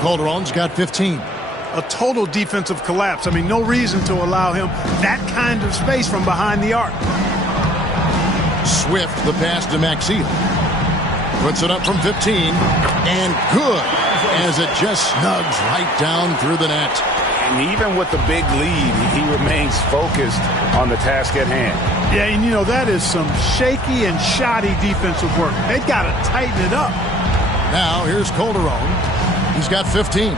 Calderon's got 15. A total defensive collapse. I mean, no reason to allow him that kind of space from behind the arc. Swift, the pass to Maxiel. Puts it up from 15. And good, as it just snugs right down through the net. And even with the big lead, he remains focused on the task at hand. Yeah, and you know, that is some shaky and shoddy defensive work. They've got to tighten it up. Now, here's Calderon. He's got 15.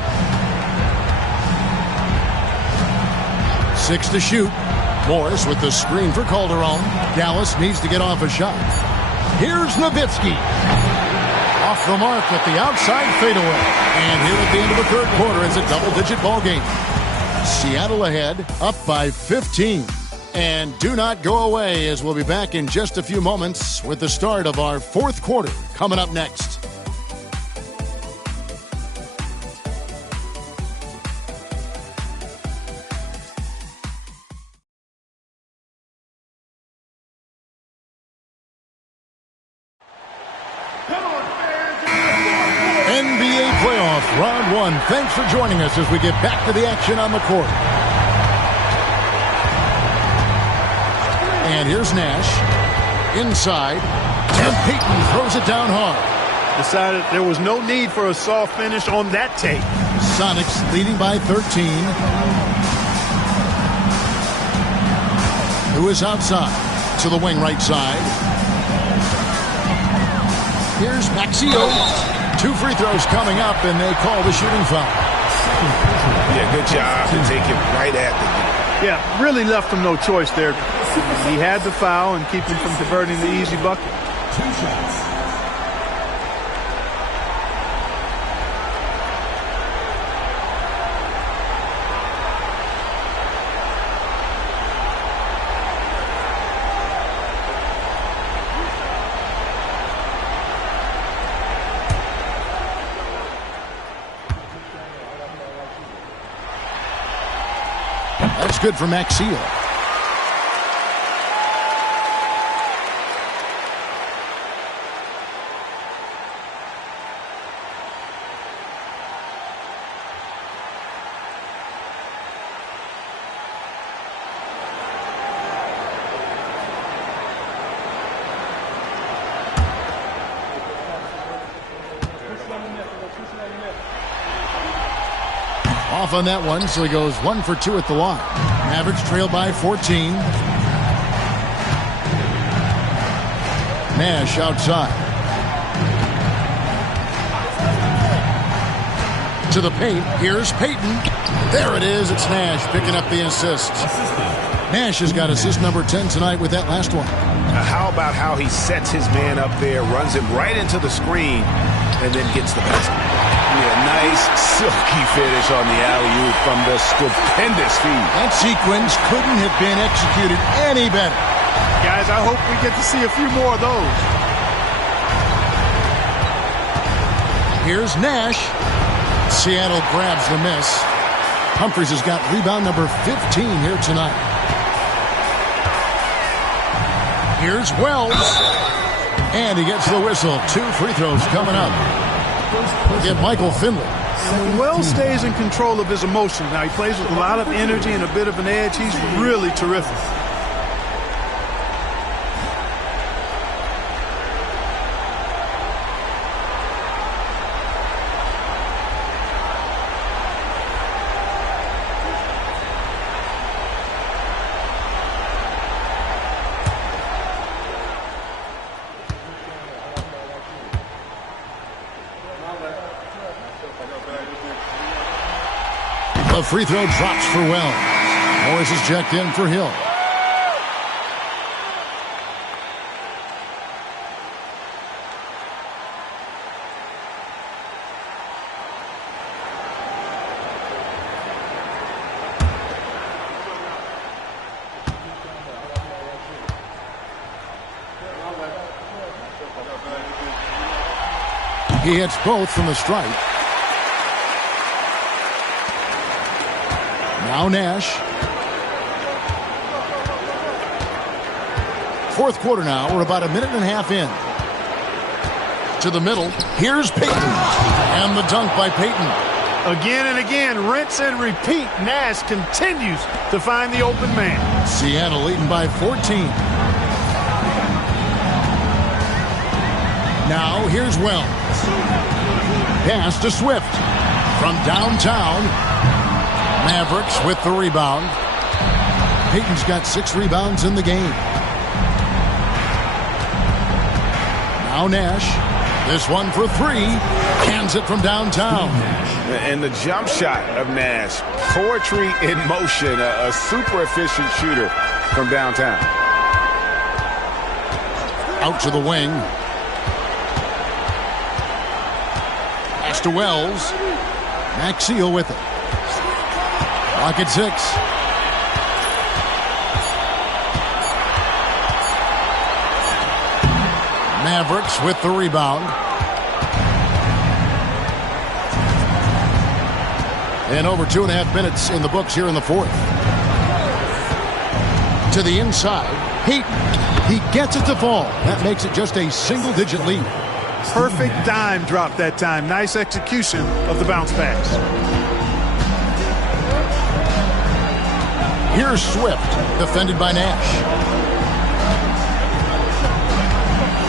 6 to shoot. Morris with the screen for Calderon. Dallas needs to get off a shot. Here's Nowitzki. Off the mark with the outside fadeaway. And here at the end of the third quarter, it's a double-digit ball game. Seattle ahead, up by 15. And do not go away, as we'll be back in just a few moments with the start of our fourth quarter coming up next. NBA playoff round one. Thanks for joining us as we get back to the action on the court. And here's Nash. Inside. And Payton throws it down hard. Decided there was no need for a soft finish on that tape. Sonics leading by 13. Who is outside to the wing right side. Here's Maxiel. 2 free throws coming up, and they call the shooting foul. Yeah, good job to take it right at the Yeah, really left him no choice there. He had the foul and keep him from converting the easy bucket. 2 shots. That's good for Maxiel. Off on that one, so he goes 1 for 2 at the line. Mavericks trail by 14. Nash outside. To the paint. Here's Payton. There it is. It's Nash picking up the assist. Nash has got assist number 10 tonight with that last one. Now, how about how he sets his man up there, runs him right into the screen, and then gets the basket? Yeah, nice, silky finish on the alley-oop from the stupendous feed. That sequence couldn't have been executed any better. Guys, I hope we get to see a few more of those. Here's Nash. Seattle grabs the miss. Humphries has got rebound number 15 here tonight. Here's Wells. And he gets the whistle. 2 free throws coming up. Get Michael Finley. And when Wells stays in control of his emotions, now he plays with a lot of energy and a bit of an edge, he's really terrific. The free throw drops for Wells. Morris is checked in for Hill. He hits both from the stripe. Now Nash. Fourth quarter now. We're about a minute and a half in. To the middle. Here's Payton. And the dunk by Payton. Again and again, rinse and repeat. Nash continues to find the open man. Seattle leading by 14. Now here's Wells. Pass to Swift. From downtown. Mavericks with the rebound. Payton's got 6 rebounds in the game. Now Nash. This one for 3. Cans it from downtown. And the jump shot of Nash. Poetry in motion. A super efficient shooter from downtown. Out to the wing. Pass to Wells. Maxiel with it. Clock at 6. Mavericks with the rebound. And over 2.5 minutes in the books here in the fourth. To the inside. Payton. He gets it to fall. That makes it just a single-digit lead. Perfect dime drop that time. Nice execution of the bounce pass. Here's Swift, defended by Nash.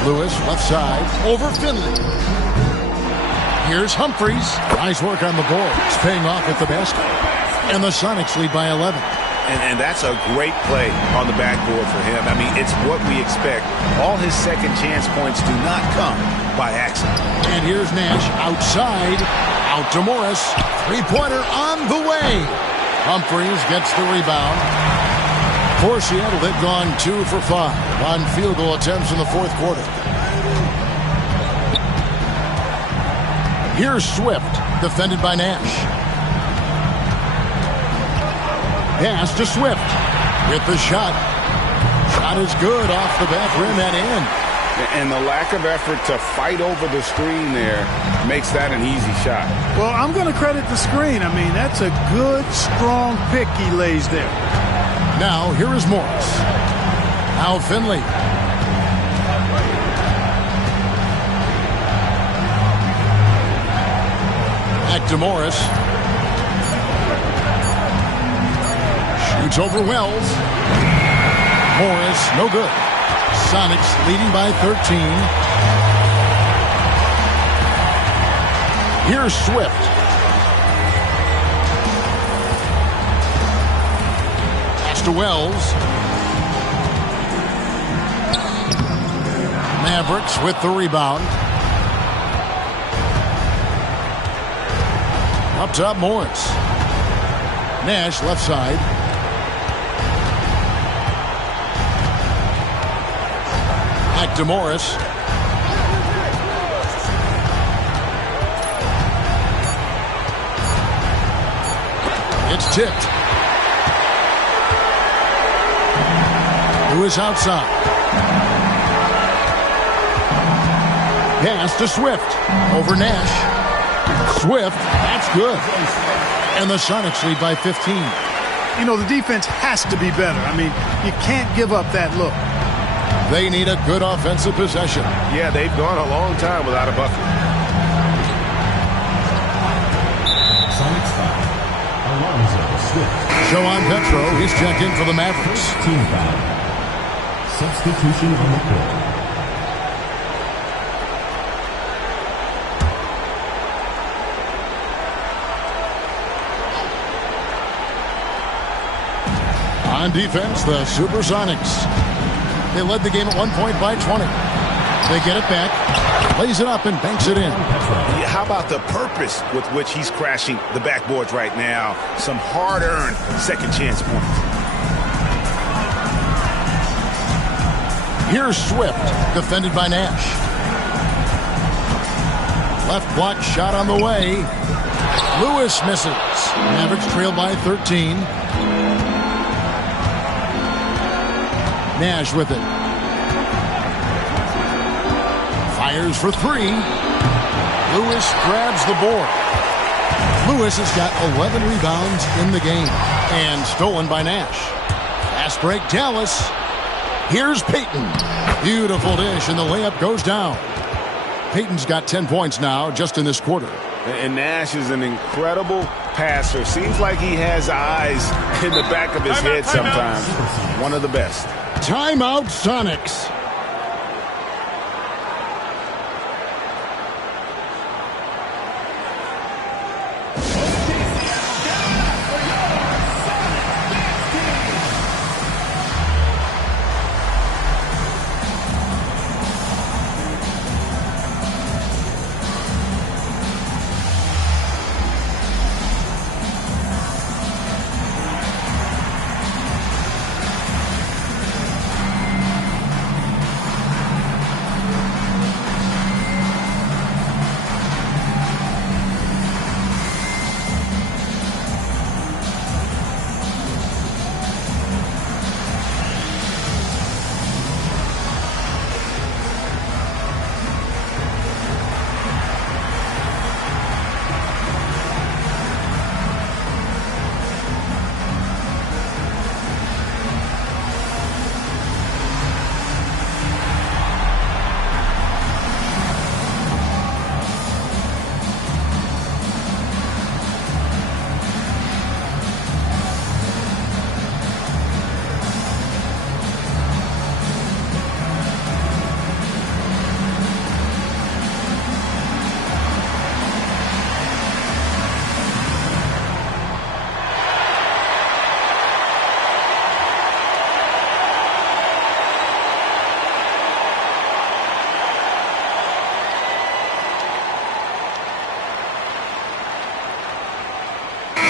Lewis, left side, over Finley. Here's Humphries. Nice work on the board. It's paying off with the basket. And the Sonics lead by 11. And that's a great play on the backboard for him. I mean, it's what we expect. All his second chance points do not come by accident. And here's Nash outside. Out to Morris. Three-pointer on the way. Humphries gets the rebound. For Seattle, they've gone 2 for 5 on field goal attempts in the fourth quarter. Here's Swift, defended by Nash. Pass to Swift with the shot. Shot is good off the back rim and in. And the lack of effort to fight over the screen there makes that an easy shot. Well, I'm going to credit the screen. I mean, that's a good, strong pick he lays there. Now, here is Morris. Now Finley. Back to Morris. Shoots over Wells. Morris, no good. Sonics leading by 13. Here's Swift. Pass to Wells. Mavericks with the rebound. Up top, Morris. Nash left side. Back to Morris. It's tipped. Lewis outside. Pass to Swift. Over Nash. Swift. That's good. And the Sonics lead by 15. You know, the defense has to be better. I mean, you can't give up that look. They need a good offensive possession. Yeah, they've gone a long time without a bucket. Sonics foul. Alonzo Swift. Joan Petro, he's checked in for the Mavericks. Team foul. Substitution on the court. On defense, the Supersonics. They led the game at 1 point by 20. They get it back, lays it up, and banks it in. How about the purpose with which he's crashing the backboards right now? Some hard-earned second chance points. Here's Swift, defended by Nash. Left block shot on the way. Lewis misses. Mavericks trail by 13. Nash with it. Fires for three. Lewis grabs the board. Lewis has got 11 rebounds in the game and stolen by Nash. Fast break, Dallas. Here's Payton. Beautiful dish, and the layup goes down. Payton's got 10 points now just in this quarter. And Nash is an incredible passer. Seems like he has eyes in the back of his head sometimes. One of the best. Timeout, Sonics.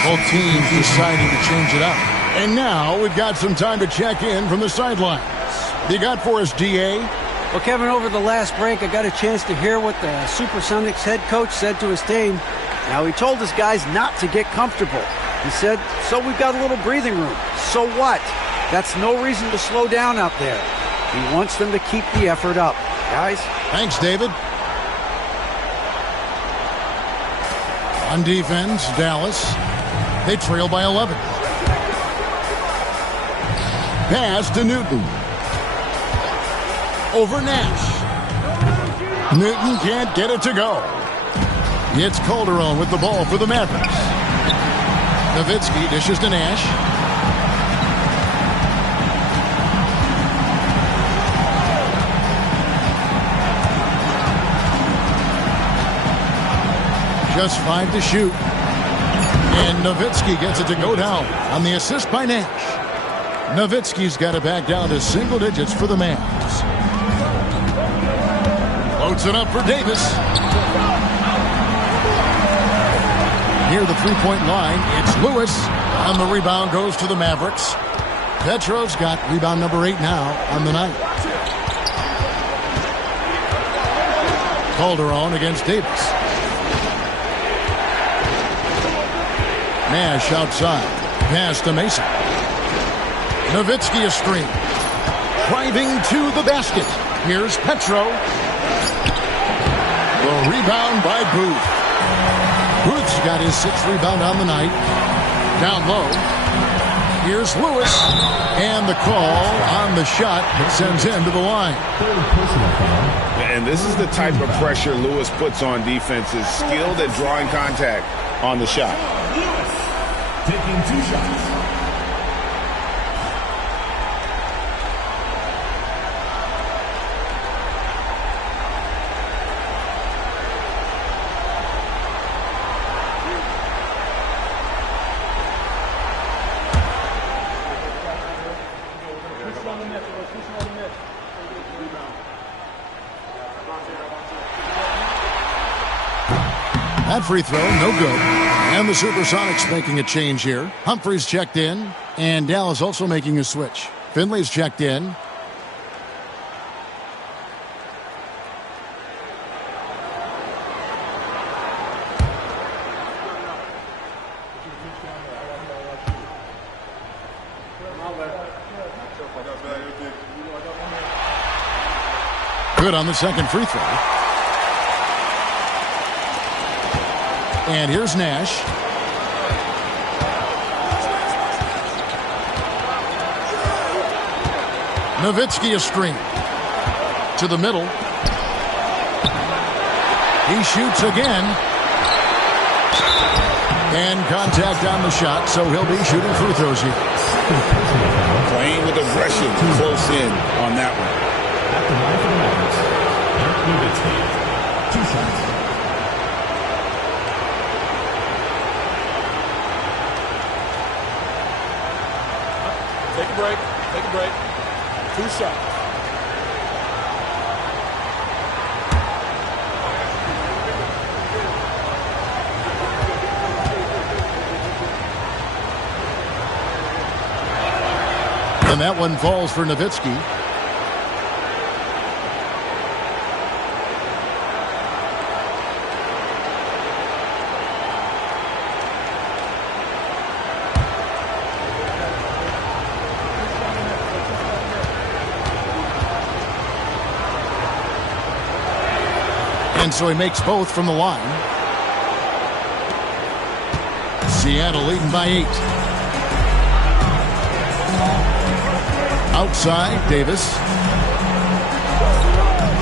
Both teams deciding to change it up. And now we've got some time to check in from the sidelines. You got for us, D.A.? Well, Kevin, over the last break, I got a chance to hear what the Supersonics head coach said to his team. Now, he told his guys not to get comfortable. He said, so we've got a little breathing room. So what? That's no reason to slow down out there. He wants them to keep the effort up. Guys? Thanks, David. On defense, Dallas. They trail by 11. Pass to Newton. Over Nash. Newton can't get it to go. It's Calderon with the ball for the Mavericks. Nowitzki dishes to Nash. Just 5 to shoot. And Nowitzki gets it to go down on the assist by Nash. Nowitzki's got it back down to single digits for the Mavs. Loads it up for Davis. Near the three-point line, it's Lewis. And the rebound goes to the Mavericks. Petro's got rebound number 8 now on the night. Calderon against Davis. Nash outside. Pass to Mason. Nowitzki a screen. Driving to the basket. Here's Petro. The rebound by Booth. Booth's got his 6th rebound on the night. Down low. Here's Lewis. And the call on the shot that sends him to the line. And this is the type of pressure Lewis puts on defenses. Skilled at drawing contact on the shot. Lewis taking 2 shots. That free throw, no good. And the Supersonics making a change here. Humphries checked in, and Dallas also making a switch. Finley's checked in. Good on the second free throw. And here's Nash. Nowitzki a screen. To the middle. He shoots again. And contact on the shot, so he'll be shooting free throws here. Playing with aggression close in on that one. At the line for the Mavericks, Nowitzki, 2 shots. Take a break. Take a break. 2 shots. And that one falls for Nowitzki. And so he makes both from the line. Seattle leading by 8. Outside, Davis.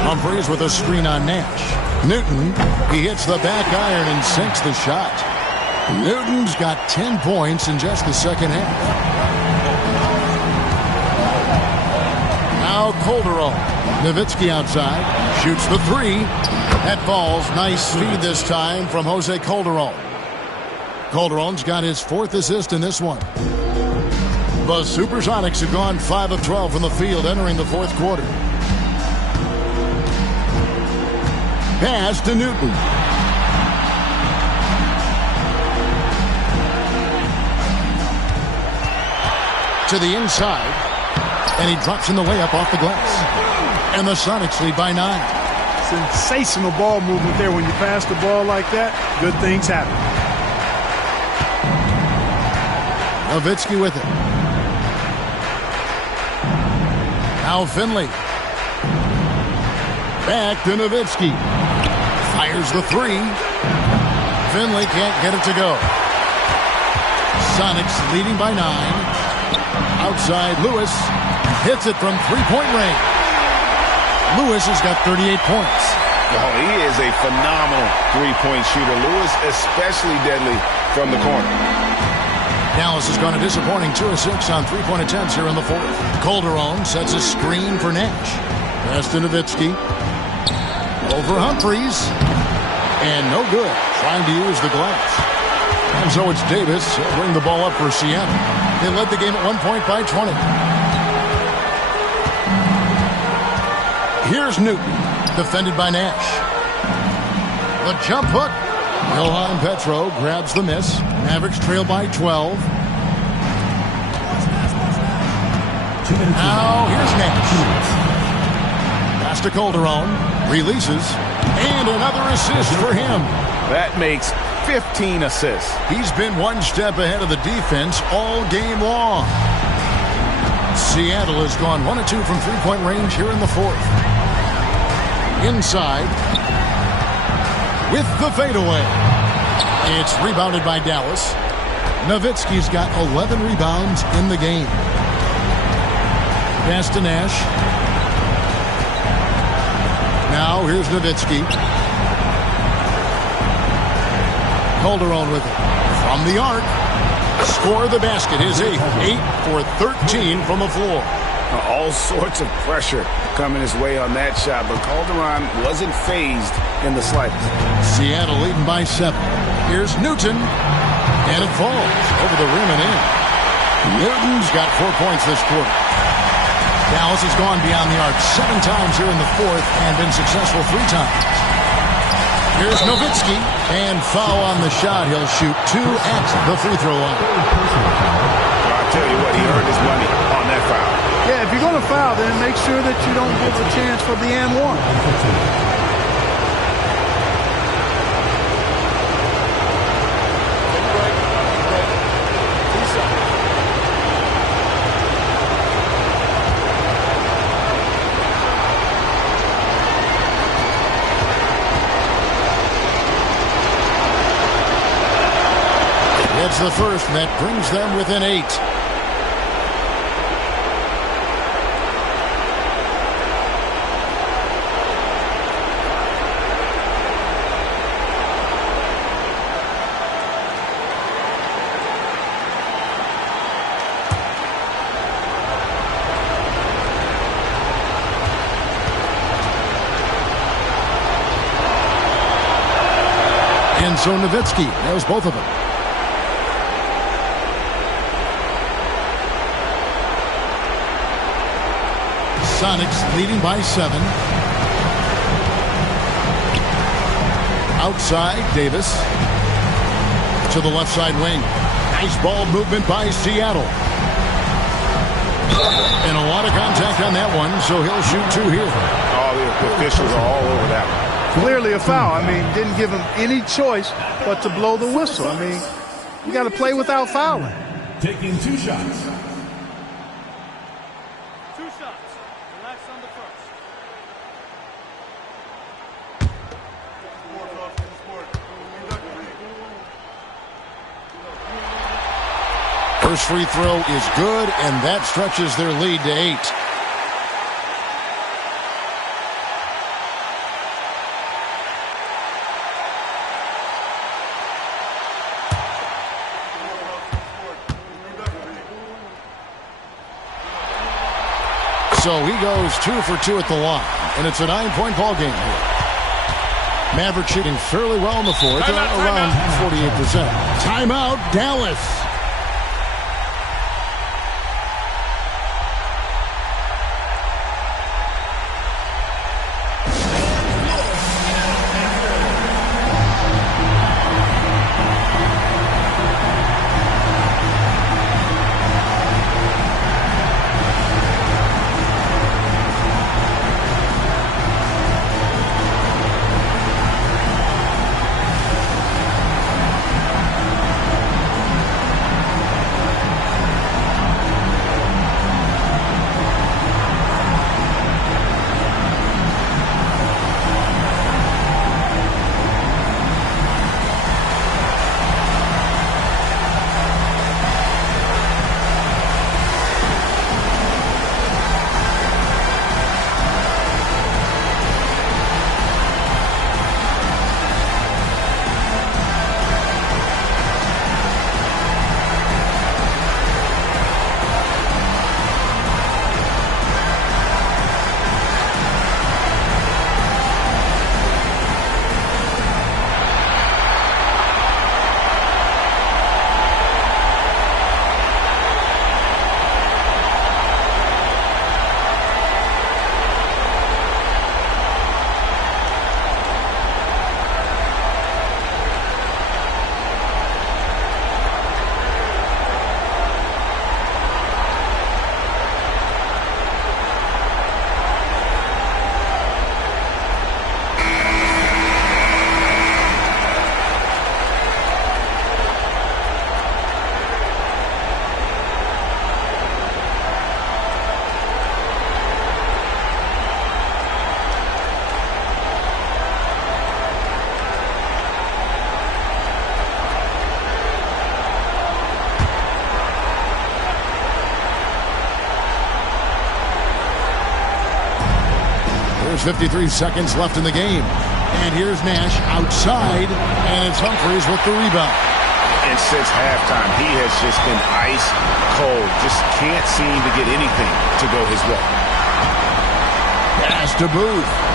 Humphries with a screen on Nash. Newton, he hits the back iron and sinks the shot. Newton's got 10 points in just the second half. Now Calderon. Nowitzki outside. Shoots the 3. That falls. Nice speed this time from Jose Calderon. Calderon's got his 4th assist in this one. The Supersonics have gone 5 of 12 from the field entering the 4th quarter. Pass to Newton. To the inside. And he drops in the layup off the glass. And the Sonics lead by 9. Sensational ball movement there. When you pass the ball like that, good things happen. Nowitzki with it. Now Finley. Back to Nowitzki. Fires the 3. Finley can't get it to go. Sonics leading by 9. Outside Lewis. Hits it from 3-point range. Lewis has got 38 points. Oh, he is a phenomenal 3-point shooter. Lewis especially deadly from the corner. Dallas has gone a disappointing 2 of 6 on 3-point attempts here in the 4th. Calderon sets a screen for Nash. Pass to Nowitzki. Over Humphries. And no good. Trying to use the glass. And so it's Davis. He'll bring the ball up for Seattle. They led the game at 1 point by 20. Here's Newton. Defended by Nash. The jump hook. Johan Petro grabs the miss. Mavericks trail by 12. Now here's Nash. Pass to Calderon. Releases. And another assist for him. That makes 15 assists. He's been one step ahead of the defense all game long. Seattle has gone 1 of 2 from three-point range here in the fourth. Inside with the fadeaway. It's rebounded by Dallas. Nowitzki's got 11 rebounds in the game. Pass to Nash. Now here's Nowitzki. Calderon with it. From the arc. Score the basket. His 8th. 8 for 13 from the floor. All sorts of pressure coming his way on that shot, but Calderon wasn't phased in the slightest. Seattle leading by 7. Here's Newton. And it falls over the rim and in. Newton's got 4 points this quarter. Dallas has gone beyond the arc 7 times here in the fourth and been successful 3 times. Here's Nowitzki, and foul on the shot. He'll shoot 2 at the free throw line. I'll tell you what, he earned his money on that foul. Yeah, if you're going to foul, then make sure that you don't give a chance for the and one. It's the first, and that brings them within 8. And so Nowitzki, there's both of them. Sonics leading by 7. Outside, Davis. To the left side wing. Nice ball movement by Seattle. And a lot of contact on that one, so he'll shoot 2 here. All the officials are all over that one. Clearly a foul. I mean, didn't give him any choice but to blow the whistle. I mean, you got to play without fouling. Taking 2 shots. First free throw is good, and that stretches their lead to 8. So he goes 2 for 2 at the line, and it's a 9-point ball game here. Maverick shooting fairly well in the fourth, around 48%. Timeout, Dallas. There's 53 seconds left in the game. And here's Nash outside, and it's Humphries with the rebound. And since halftime, he has just been ice cold. Just can't seem to get anything to go his way. Pass to Booth.